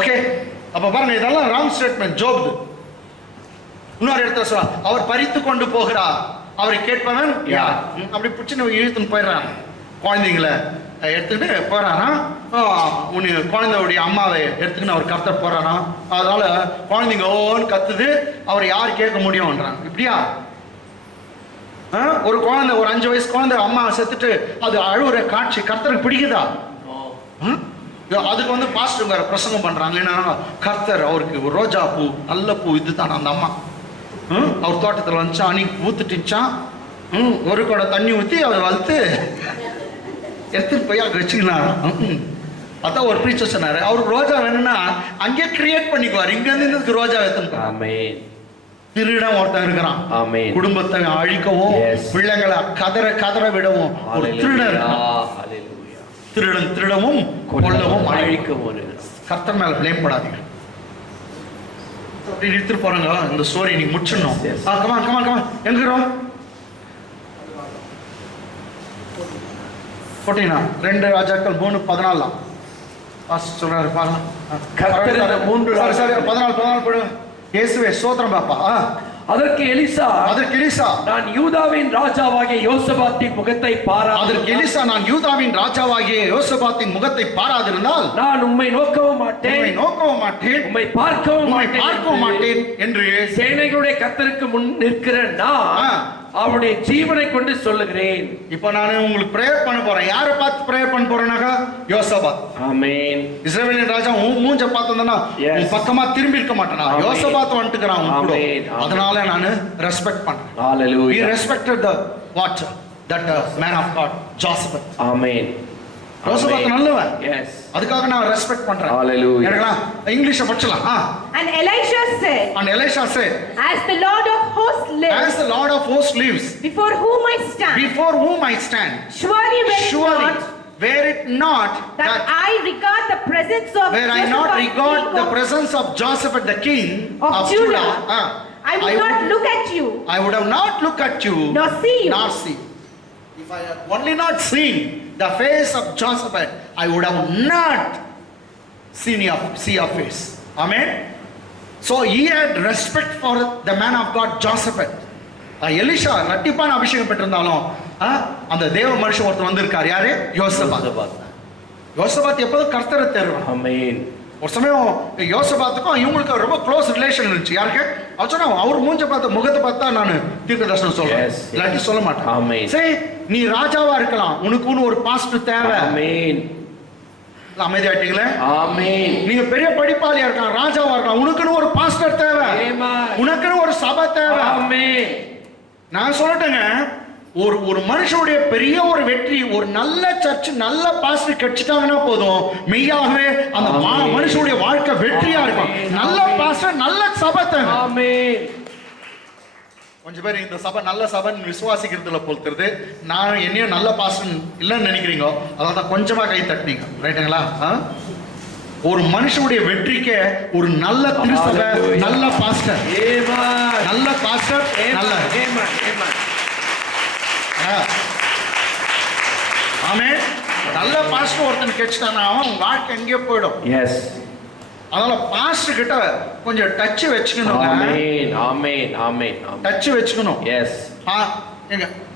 ஓகே, அப்ப பாருங்க இதெல்லாம் ராங் ஸ்டேட்மெண்ட். ஜோப் இன்னொரு இடத்துல சொல்ல, அவர் பறித்து கொண்டு போகிறார், அவரை கேட்பவன் யார்? அப்படி பிடிச்சின்னு இழுத்துன்னு போயிடுறான். குழந்தைங்களை எடுத்துக்கிட்டு போறாராம். குழந்தையுடைய அம்மாவை எடுத்துக்கின்னு அவர் கர்த்தர் போறாராம். அதனால குழந்தைங்க ஓன்னு கத்துது, அவரை யார் கேட்க முடியும்ன்றான். இப்படியா ஒரு குழந்தை, ஒரு 5 வயசு குழந்தை அம்மா செத்துட்டு அது அழுவுற காட்சி கர்த்தருக்கு பிடிக்குதா? அதுக்கு பாஸ்டர் வேற பிரசங்கம் பண்றாங்க. என்னன்னா கர்த்தர் அவருக்கு ஒரு ரோஜா பூ, நல்ல பூ இதுதான் அந்த அம்மா அவர் தோட்டத்தில் வந்துச்சா, அன்னைக்கு ஊத்துட்டுச்சான். ஒரு குடம் தண்ணி ஊற்றி அவர் வளர்த்து எடுத்துட்டு போய் அங்கே வச்சுக்கினாராம். அதான் ஒரு பிரீச்சர் சொன்னாரு, அவருக்கு ரோஜா வேணும்னா அங்கே கிரியேட் பண்ணிக்குவார். இங்க இருந்து ரோஜா எடுத்துன்னு திருடன் ஒருத்தன் இருக்கிறான். குடும்பத்தை அழிக்கவும் பிள்ளைங்களை கதற விடவும் ஒரு திருடன். திருடன் திருடவும் கொல்லவும் அழிக்கவும். கர்த்தர் மேல பிளேம் படாதீங்க. அப்படி எடுத்துட்டு போறாங்க இந்த ஸ்டோரி நீங்க முடிச்சிடணும். கமான் கமான் கமான் எங்க இருக்கோம்? 14 2 ராஜாக்கள் 3:14 பாஸ்டர் சொல்றாரு பாருங்க. கர்த்தர் இந்த 3 14 போடுங்க. இயேசுவே ஸ்தோத்திரம் பாப்பா. அதற்கு எலிசா நான் யூதாவின் ராஜாவாகிய யோசபாத்தின் முகத்தை பாராதிருந்தால் நான் உம்மை நோக்கவும் மாட்டேன் உம்மை பார்க்கவும் மாட்டேன் என்று சேனைகளுடைய கர்த்தருக்கு முன் நிற்கிற நான் அவருடைய ஜீவனை கொண்டு சொல்லுகிறேன். இப்போ நான் உங்களுக்கு பிரேயர் பண்ண போறேன். யாரை பார்த்து பிரேயர் பண்ண போறேனாக்கா யோசபாத். ஆமென். இஸ்ரவேலின் ராஜா மூஞ்ச பார்த்தா பக்கமா திரும்பி இருக்க மாட்டானா. யோசபாத் வந்துக்கிறான் கூட. அதனால நான் ரெஸ்பெக்ட் பண்றேன். ஹalleluya. He respected the what that man of God Joseph. ஆமென். யோசபாத் நல்லவன். எஸ். அதுக்காக நான் ரெஸ்பெக்ட் பண்றேன். ஹalleluya. கேக்குறா? இங்கிலீஷ்ல படிச்சலாம். And Elisha said, as the Lord of hosts lives, before whom I stand, surely were it not that I regard the presence of Joseph the king of Judah, I would not look at you. I would have not looked at you, nor see. If I had only not seen the face of Joseph, I would have not see your face. Amen. So he had respect for the man of God Joseph. Elisha ரட்டிப்பான அபிஷேகம் பெற்றிருந்தாலும் அந்த தேவ மனுஷன் ஒருத்தர் வந்திருக்கார். யாரு? யோசபாத் எப்போதும் கர்த்தரை தேடுவான். ஆமென். ஒரு சமயம் யோசபாத்துக்கும் இவங்களுக்கு ரொம்ப க்ளோஸ் ரிலேஷன் இருந்துச்சு. யாருக்கு? அவர் சொன்னா அவர் மூஞ்ச பார்த்து முகத்தை பார்த்தா நான் தீர்க்க தரிசனம் சொல்றேன், இல்லாட்டி சொல்ல மாட்டேன். சரி, நீ ராஜாவா இருக்கலாம், உனக்குன்னு ஒரு பாஸ்டர் தேவை. ஆமென். அமைதியாட்டீங்களே? ஆமென். நீங்க பெரிய படிப்பாளியா இருக்கலாம், ராஜாவா இருக்கலாம், உனக்குன்னு ஒரு பாஸ்டர் தேவை, உனக்குன்னு ஒரு சபை தேவை. ஆமென். நான் சொல்லட்டேங்க, ஒரு மனுஷனுடைய பெரிய ஒரு வெற்றி, ஒரு நல்ல சர்ச் நல்ல பாஸ்டர் கிடைச்சிட்டாங்கன்னா போதும், மெய்யாகவே அந்த மனுஷனுடைய வாழ்க்கை வெற்றியா இருக்கும். நல்ல பாஸ்டர், நல்ல சபை தேவை. ஆமென். கொஞ்சம் பேர் இந்த சபை நல்ல சபைன்னு விசுவாசிக்கிறதுல பொறுத்துறது, நான் என்னையும் நல்ல பாஸ்டர் இல்லைன்னு நினைக்கிறீங்க, அதான் கொஞ்சமா கை தட்டினீங்க. ரைட்டுங்களா? ஒரு மனுஷனுடைய வெற்றிக்கு ஒரு நல்ல திருச்சபை, நல்ல பாஸ்டர், நல்ல பாஸ்டர், நல்ல ஆமென். நல்ல பாஸ்டர் ஒருத்தன் கிடைச்சிட்டானா அவன் வாழ்க்கை எங்கேயோ போயிடும். எஸ். அதனால பாஸ்டர் கிட்ட கொஞ்சம் டச் வச்சுக்கணும். ஆமென். ஆமென். ஆமென். டச் வச்சுக்கணும். எஸ்.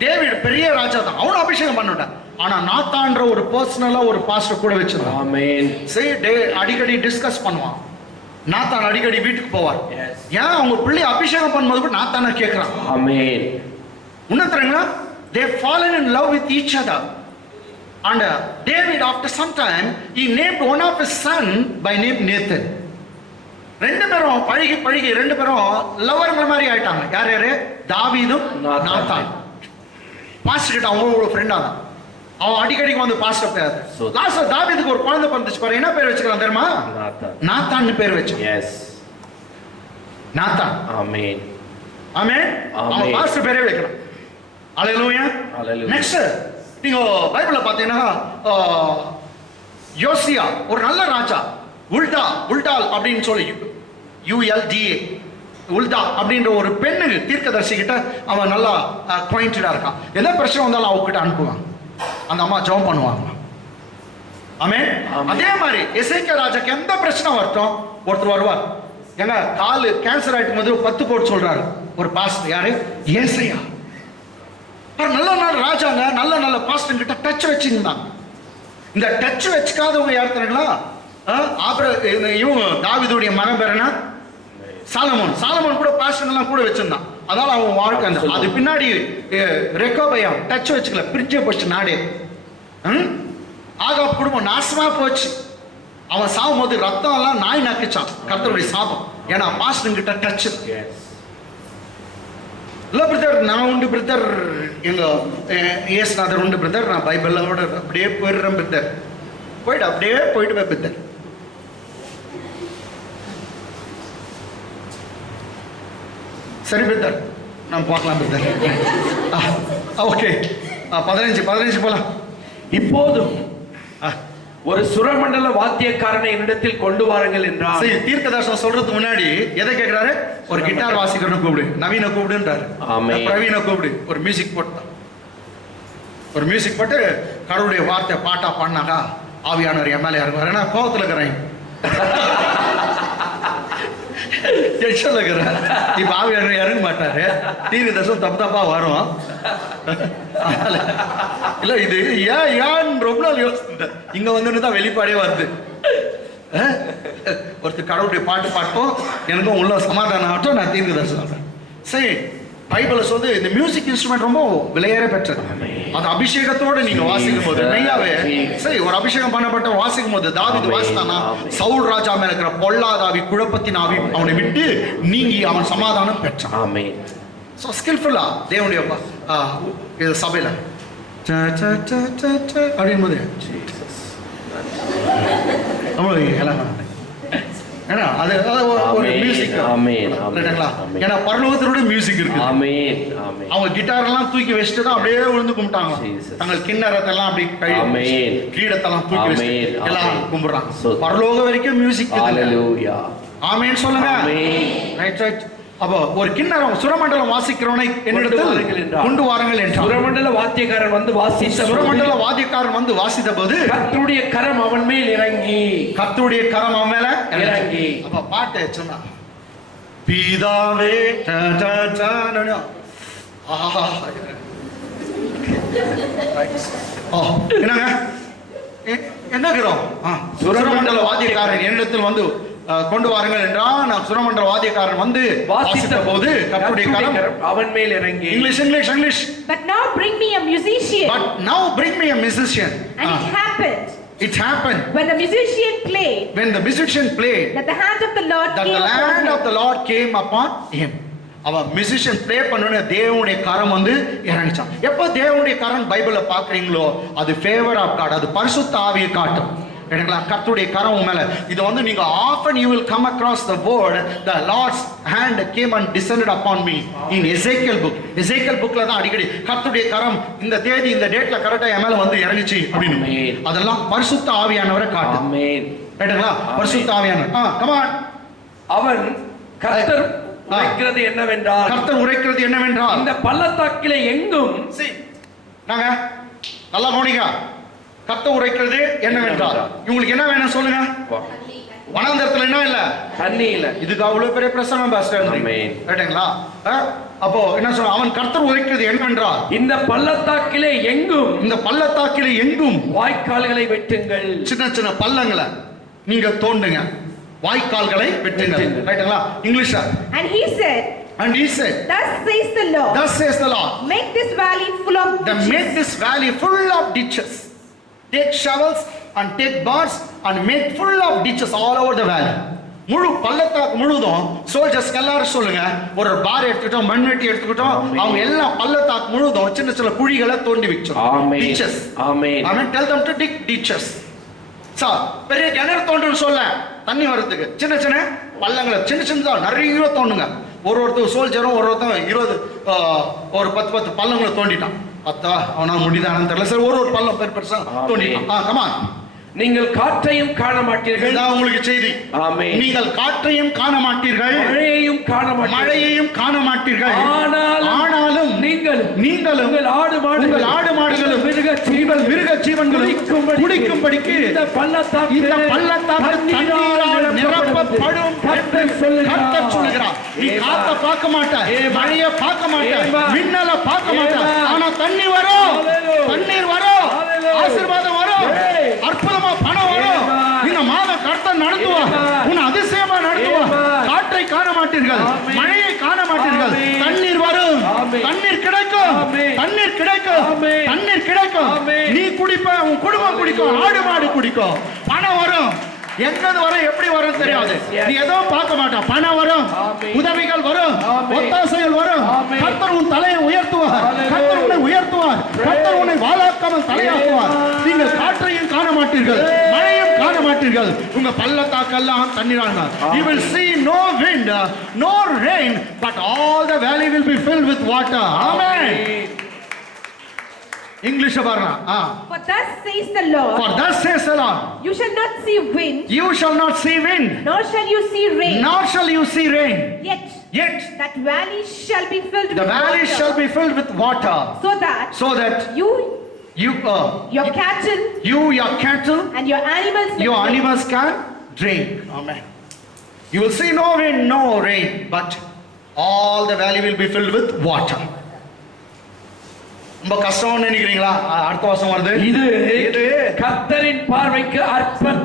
டேவிட் பெரிய ராஜா தான், அவனும் அபிஷேகம் பண்ணிட்டான். ஆனா நாத்தான்ற ஒரு பர்சனலா ஒரு பாஸ்டர் கூட வச்சிருந்தான். ஆமென். சரி, அடிக்கடி டிஸ்கஸ் பண்ணுவான். நாத்தான் அடிக்கடி வீட்டுக்கு போவார். ஏன் அவங்க பிள்ளை அபிஷேகம் பண்ணும்போது கூட நாத்தான கேட்கிறான். ஆமென். உன்ன தெரியுங்களா? They fallen in love with each other. And David, after some time, he named one of his son by name Nathan. ரெண்டு பேரும் பழகி ரெண்டு பேரும் லவர்ங்கிற மாதிரி ஆயிட்டாங்க. யாரு? தாவீதும் நாத்தான். பாஸ்டர் கிட்ட அவங்க ஃப்ரெண்டா தான். அவன் அடிக்கடிக்கு வந்து பாஸ்டர் பேர். லாஸ்ட் தாவீதுக்கு ஒரு குழந்தை பிறந்துச்சு பாரு. என்ன பேர் வச்சுக்கலாம் தெரியுமா? நாத்தான் பேர் வச்சு. எஸ். நாத்தான். ஆமென். ஆமென். அவன் பாஸ்டர் பேரே வைக்கணும். ஹalleluya. நெக்ஸ்ட் நீங்க பைபிள்ல பாத்தீங்கன்னா யோசியா ஒரு நல்ல ராஜா. உல்டால் அப்படின்னு சொல்லி ULDA உல்தா அப்படின்ற ஒரு பெண்ணு தீர்க்கதரிசி கிட்ட அவன் நல்லா அக்வைண்டடா இருக்கான். எந்த பிரச்சனை வந்தாலும் அவங்க கிட்ட அனுப்புவாங்க. அந்த அம்மா ஜெபம் பண்ணுவாங்க. ஆமென். அதே மாதிரி எசேக்கியா ராஜாக்கு எந்த பிரச்சனை வரட்டும் ஒருத்தர் வருவார். ஏங்க கால் கேன்சர் ஆயிட்டு போது 10 போட்டு சொல்றாரு ஒரு பாஸ்டர். யாரு? ஏசாயா. நல்ல ராஜாங்க நல்ல பாஸ்டர் கிட்ட டச் வச்சிருந்தாங்க. இந்த டச் வச்சுக்காதவங்க யார் தெரியுங்களா? இவங்க தாவீதுடைய மகன் பேர் என்ன? சாலமோன் கூட பாஸ்டர்லாம் கூட வச்சிருந்தான். அதனால அவன் வாழ்க்கை அது பின்னாடி ரெகோபயாம் டச் வச்சுக்கல, பிரிஞ்சே போச்சு நாடே. ஆகாப் குடும்பம் நாசமா போச்சு. அவன் சாகும் போது ரத்தம் எல்லாம் நாய் நக்கிச்சான். கர்த்தருடைய சாபம். ஏன்னா பாஸ்டர் கிட்ட டச். இல்லை பிரதர், நான் உண்டு பிரதர், எங்க ஏசுநாதர் உண்டு பிரதர், நான் பைபிளோட அப்படியே போயிடுறேன் பிரதர். அப்படியே போயிட்டு பிரதர். சரி பிரதர், நான் பார்க்கலாம் பிரதர். ஓகே, 15 போலாம். இப்போதும் ஒரு சுரமண்டல வாத்தியக்காரனை என்னிடத்தில் கொண்டு வாருங்கள் என்றார். சரி, தீர்க்கதரிசனம் சொல்றதுக்கு முன்னாடி எதை கேக்குறாரு? ஒரு கிட்டார் வாசிக்கிறவனை கூப்பிடு, நவீன கூப்பிடுன்றாரு. ஆமென். பிரவீன கூப்பிடு, ஒரு மியூசிக் போட்டு ஒரு மியூசிக் போட்டு கடவுளுடைய வார்த்தை பாட்டா பாடினாக்கா ஆவியானவர் என் மேல இறங்குவார். ஏன்னா கோபத்துல இருக்கிறேன், டென்ஷன்ல இருக்கிறேன். இப்ப ஆவியானவர் இறங்க மாட்டாரு, தீர்க்கதரிசனம் தப்பு தப்பா வரும். இல்ல இது ஏன் ரொம்ப நாள் யோசிச்சேன், இங்க வந்து தான் வெளிப்பாடே வருது. ஒருத்தர் கடவுளுடைய பாட்டு பாட்டும் எனக்கும் உள்ள சமாதானம் ஆகட்டும், நான் தீர்க்கதரிசனம். சரி, பைபிள சொல்லுது இந்த மியூசிக் இன்ஸ்ட்ருமெண்ட் ரொம்ப விலையேற பெற்றது. அது அபிஷேகத்தோட நீங்க வாசிக்கும் போது மெய்யாவே சரி, ஒரு அபிஷேகம் பண்ணப்பட்ட வாசிக்கும் போது தாவீது வாசித்தானா சவுல் ராஜா மேல இருக்கிற பொல்லாதாவி குழப்பத்தின் ஆவி அவனை விட்டு நீங்கி அவன் சமாதானம் பெற்றான். ஆமென். சோ ஸ்கில்ஃபுல்லா தேவனுடைய இது சபையில அப்படின் போது ஏன்னா அது ஒரு மியூசிக். ஏன்னா பரலோகத்தினுடைய மியூசிக் இருக்கு. அவங்க கிட்டார் எல்லாம் தூக்கி வச்சுட்டு தான் அப்படியே விழுந்து கும்பிட்டாங்க. தங்கள் கிண்ணறத்தை எல்லாம் அப்படி கை கிரீடத்தெல்லாம் தூக்கி வச்சுட்டு எல்லாம் கும்பிடுறாங்க. பரலோகம் வரைக்கும் மியூசிக். ஆமென் சொல்லுங்க. Right right. அப்போ ஒரு கிண்ணறம் சுரமண்டலம் வாசிக்கிறவனை என்னிடத்தில் கொண்டு வாருங்கள் என்றார். சுரமண்டல வாத்தியக்காரன் வந்து வாசித்த சுரமண்டல வாத்தியக்காரன் வந்து வாசித்த போது கர்த்தருடைய கரம் அவன் மேல் இறங்கி, கர்த்தருடைய கரம் அவன் மேல இறங்கி. அப்ப பாட்டு சொன்னா பிதாவே என்னங்க என்னகிறோம் சுரமண்டல வாத்தியக்காரன் என்னிடத்தில் வந்து கொண்டு வாருங்கள் என்றால் நான் சுரமண்டல வாத்தியக்காரன் வந்து வாசித்த போது கர்த்தருடைய கரம் அவன் மேல் இறங்கி. English. But now bring me a musician. And it happened when the musician played that the hand of the Lord came upon him. அவன் மியூசிஷியன் ப்ளே பண்ணோனே தேவனுடைய கரம் வந்து இறங்கிச்சான். எப்போ தேவனுடைய கரம் பைபிள பாக்குறீங்களோ அது ஃபேவர் ஆஃப் காட், அது பரிசுத்த ஆவியை காட்டும். கர்த்தருடைய கரம் மேல இது வந்து நீங்க often you will come across the word the Lord's hand came and descended upon me in Ezekiel bookல தான் அடிக்கடி கர்த்தருடைய கரம் இந்த தேதி இந்த டேட்ல கரெக்ட்டா என் மேல வந்து இறங்கிச்சு அப்படின்னு. அதெல்லாம் பரிசுத்த ஆவியானவரை காட்டும். ஆமென். ரைட்டுங்களா? பரிசுத்த ஆவியானவர். come on. அவன் கர்த்தர் உரைக்கிறது என்னவென்றால் இந்த பள்ளத்தாக்கிலே எங்கும் நாங்க நல்லா கவனிங்க. கர்த்தர் உரைக்கிறது என்னவென்றால் உங்களுக்கு என்ன வேணும் சொல்லுங்க. வனாந்தரத்துல என்ன இல்ல? தண்ணி இல்ல. இதுக்கு அவ்வளவு பெரிய பிரசனம் பாஸ்டர். ரைட்டுங்களா? அப்போ என்ன சொல்ற? அவன் கர்த்தர் உரைக்கிறது என்னவென்றால் இந்த பள்ளத்தாக்கிலே எங்கும் வாய்க்கால்களை வெட்டுங்கள். சின்ன சின்ன பள்ளங்களை நீங்க தோண்டுங்க, வாய்க்கால்களை வெட்டுங்கள். ரைட்டுங்களா? English. And he said thus says the Lord make this valley full of ditches. Take shovels and take bars and make full of ditches all over the valley. முழு பள்ளத்தாக்கு முழுதும் சோல்ஜர்ஸ் எல்லாரும் சொல்லுங்க, ஒரு பார் எடுத்துக்கிட்டோம், மண்வெட்டி எடுத்துக்கிட்டோம், அவங்க எல்லாம் பள்ளத்தாக்கு முழுதும் சின்ன சின்ன குழிகளை தோண்டி வச்சோம். ditches. Amen. I mean tell them to dig ditches. பெரிய கிணறு தோண்டுன்னு சொல்ல தண்ணி வர்றதுக்கு சின்ன சின்ன பள்ளங்களை சின்னதா நிறைய தோண்டுங்க. ஒருத்தர் சோல்ஜரும் ஒருத்தர் 20 ஒரு 10 பள்ளங்களை தோண்டிட்டான். 10 அவனா முடிதானு தெரியல. சரி, ஒரு பள்ளம் பெருசா தோண்டிட்டான். கமான். நீங்கள் காற்றையும் காண மாட்டீர்கள். இதான் உங்களுக்கு செய்தி. ஆமென். நீங்கள் காற்றையும் காண மாட்டீர்கள், மழையையும் காண மாட்டீர்கள். ஆனாலும் நீங்களும் உங்கள் ஆடு மாடுகளும் மிருக ஜீவன்களும் குடிக்கும்படிக்கு இந்த பள்ளத்தாக்கு தண்ணீரால் நிரப்பப்படும் கர்த்தர் சொல்கிறார். நீ காத்த பார்க்க மாட்ட, மழையை பார்க்க மாட்ட, மின்னலை பார்க்க மாட்ட, ஆனா தண்ணி வரும், தண்ணீர் வரும், ஆசீர்வாதம் வரும், அற்புதமா பணம் வரும். இந்த மாதம் கர்த்தர் நடத்துவார், உன்னை அதிசயமா நடத்துவார். காற்றை காண மாட்டீர்கள், மழையை காண மாட்டீர்கள், தண்ணீர் வரும், தண்ணீர் கிடைக்கும், தண்ணீர் கிடைக்கும், தண்ணீர் கிடைக்கும். நீ குடிப்ப, உன் குடும்பம் குடிக்கும், ஆடு மாடு குடிக்கும், பணம் வரும். எங்கது வரும், எப்படி வரும் தெரியாது. நீ எதுவும் பார்க்க மாட்டான், பணம் வரும், உதவிகள் வரும், ஒத்தாசைகள் வரும். கர்த்தர் உன் தலையை உயர்த்துவார், கர்த்தர் உன்னை உயர்த்துவார், கர்த்தர் உன்னை வாழாக்காமல் தலையாக்குவார். நீங்கள் காற்றையும் காண மாட்டீர்கள், மழையும் காண மாட்டீர்கள், உங்க பள்ளத்தாக்கெல்லாம் தண்ணீராக. You will see no wind nor rain, but all the valley will be filled with water. Amen. English பாருங்க. For thus says the Lord, For thus says the Lord, you shall not see wind, you shall not see wind, nor shall you see rain, nor shall you see rain. Yet that valley shall be filled The with valley water, shall be filled with water, so that you, your cattle your cattle, and your animals may your drink. animals can drink. Amen. You will see no wind, no rain, but all the valley will be filled with water. ரொம்ப கஷ்டம்னு நினைக்கிறீங்களா? அடுத்த வருஷம் வருது. இது கர்த்தரின் பார்வைக்கு அற்பம்.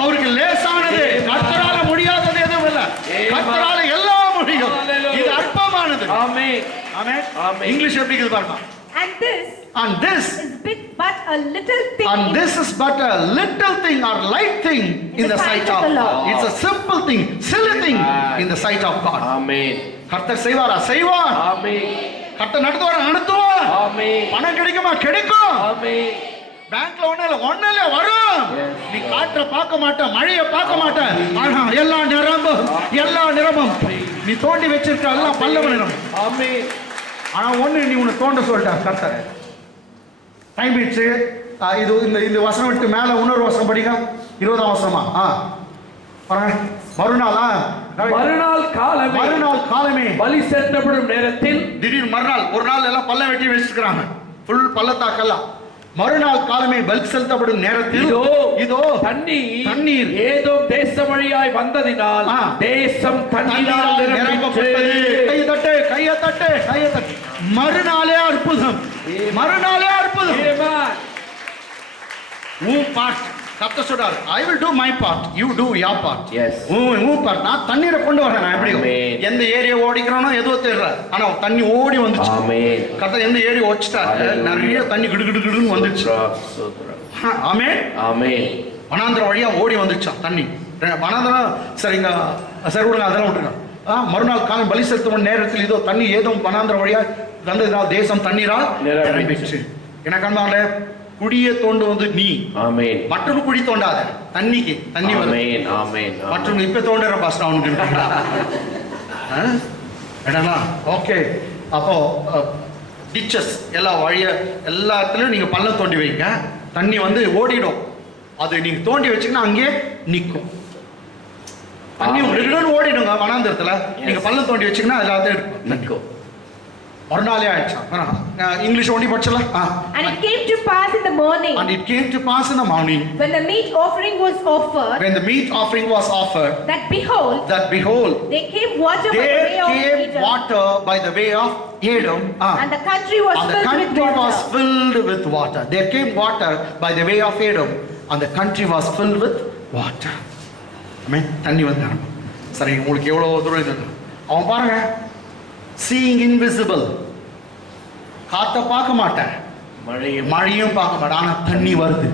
அவருக்கு லேசானது. கர்த்தரால முடியாதது எதுவும் இல்ல. கர்த்தரால எல்லாம் முடியும். இது அற்பமானது. ஆமென். ஆமென். ஆமென். இங்கிலீஷ் எப்படி இருக்குது பாருங்க. And this is but a little thing. And this is but a little thing or light thing in the sight of God. It's a simple thing, silly thing in the sight of God. ஆமென். கர்த்தர் செய்வாரா? செய்வார். ஆமென். கர்த்தர் நடத்துவார். ஆமென். பணம் கிடைக்குமா? கிடைக்கும். ஆமென். பேங்க்ல ஒண்ணு வரும். நீ காற்ற பார்க்க மாட்ட, மழைய பார்க்க மாட்ட. ஆனா எல்லா நிறமும் நீ தோண்டி வச்சிருக்க எல்லாம் பல்லவ நிறம். ஆமென். ஆனா ஒண்ணு நீ உன்னை தோண்ட சொல்லிட்ட கர்த்தர். டைம் ஆயிடுச்சு. இது இந்த வசனம் விட்டு மேல இன்னொரு வசனம் படிங்க. 20ஆம் வசனமா? பாருங்க. மறுநாள் காலமே பலி செலுத்தப்படும் நேரத்தில் திடீர் மறுநாள் ஒரு நாள் எல்லாம் பல்ல வெட்டி வச்சிருக்காங்க. ஃபுல் பள்ளத்தாக்கெல்லாம். மறுநாள் காலமே பலி செலுத்தப்படும் நேரத்தில் இதோ தண்ணீர் ஏதோ தேசம் வழியாய் வந்ததினால் தேசம் தண்ணீரால் நிரம்பப்பட்டது. கையை தட்டு. மறுநாளே அற்புதம். உன் பார்ட் கர்த்தர் சொல்றார், I will do my part, you do your part. Yes. உன் part. நான் தண்ணீரை கொண்டு வரேன். நான் எப்படி எந்த ஏரியா ஓடிக்கிறோனோ ஏதோ தெரியல, ஆனா தண்ணி ஓடி வந்துச்சு. ஆமென். கர்த்தர் எந்த ஏரியா ஓடிச்சிட்டாரு, நிறைய தண்ணி கிடுகிடுன்னு வந்துச்சு. ஆமென். ஆமென். வனாந்திர வழியா ஓடி வந்துச்சான் தண்ணி. வனாந்திரம் சரிங்க, சரி விடுங்க, அதெல்லாம் விட்டுருங்க. மறுநாள் காலம் பலி செலுத்தும் நேரத்தில் இதோ தண்ணி ஏதோ வனாந்திர வழியா வந்ததினால் தேசம் தண்ணீரால் நிரம்பிச்சு. எனக்கு குடியை தோண்டு வந்து நீ மற்றொரு குடி தோண்டாத, தண்ணிக்கு தண்ணி வரும். மற்றொரு இப்ப தோண்டுற பாஸ்டர் அவனுக்கு ஓகே. அப்போ டிச்சஸ் எல்லா இடத்துலயும் நீங்க பள்ளம் தோண்டி வைங்க, தண்ணி வந்து ஓடிடும். அது நீங்க தோண்டி வச்சீங்கன்னா அங்கேயே நிற்கும். தண்ணி ஓடிடுங்க வனாந்திரத்துல. நீங்க பள்ளம் தோண்டி வச்சீங்கன்னா எல்லாத்தையும் நிற்கும். மறுநாளே ஆயிடுச்சு. இங்கிலீஷ் ஒண்டி படிச்சல. And it came to pass in the morning. When the meat offering was offered. That behold. There came water by the way of Edom. And the country was filled with water. There came water by the way of Edom. And the country was filled with water. Amen. தண்ணி வந்தாங்க. சரி, உங்களுக்கு எவ்வளவு தூரம் இது? அவன் பாருங்க, seeing invisible. காத்த பார்க்க மாட்டேன், மழையும் பார்க்க மாட்டேன், ஆனா தண்ணி வருது.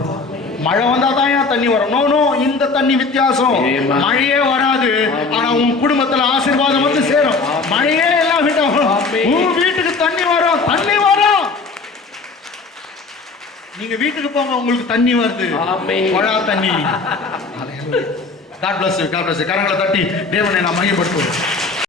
மழை வந்தாதான் ஏன் தண்ணி வரும்? நோ, இந்த தண்ணி வித்தியாசம். மழையே வராது, ஆனா உன் குடும்பத்துல ஆசீர்வாதம் வந்து சேரும். மழையே எல்லாம் விட்டோம், உன் வீட்டுக்கு தண்ணி வரும். நீங்க வீட்டுக்கு போங்க, உங்களுக்கு தண்ணி வருது. மழை தண்ணி. God bless you. கரங்களை தட்டி தேவனை நாம் மகிமைப்படுத்துவோம்.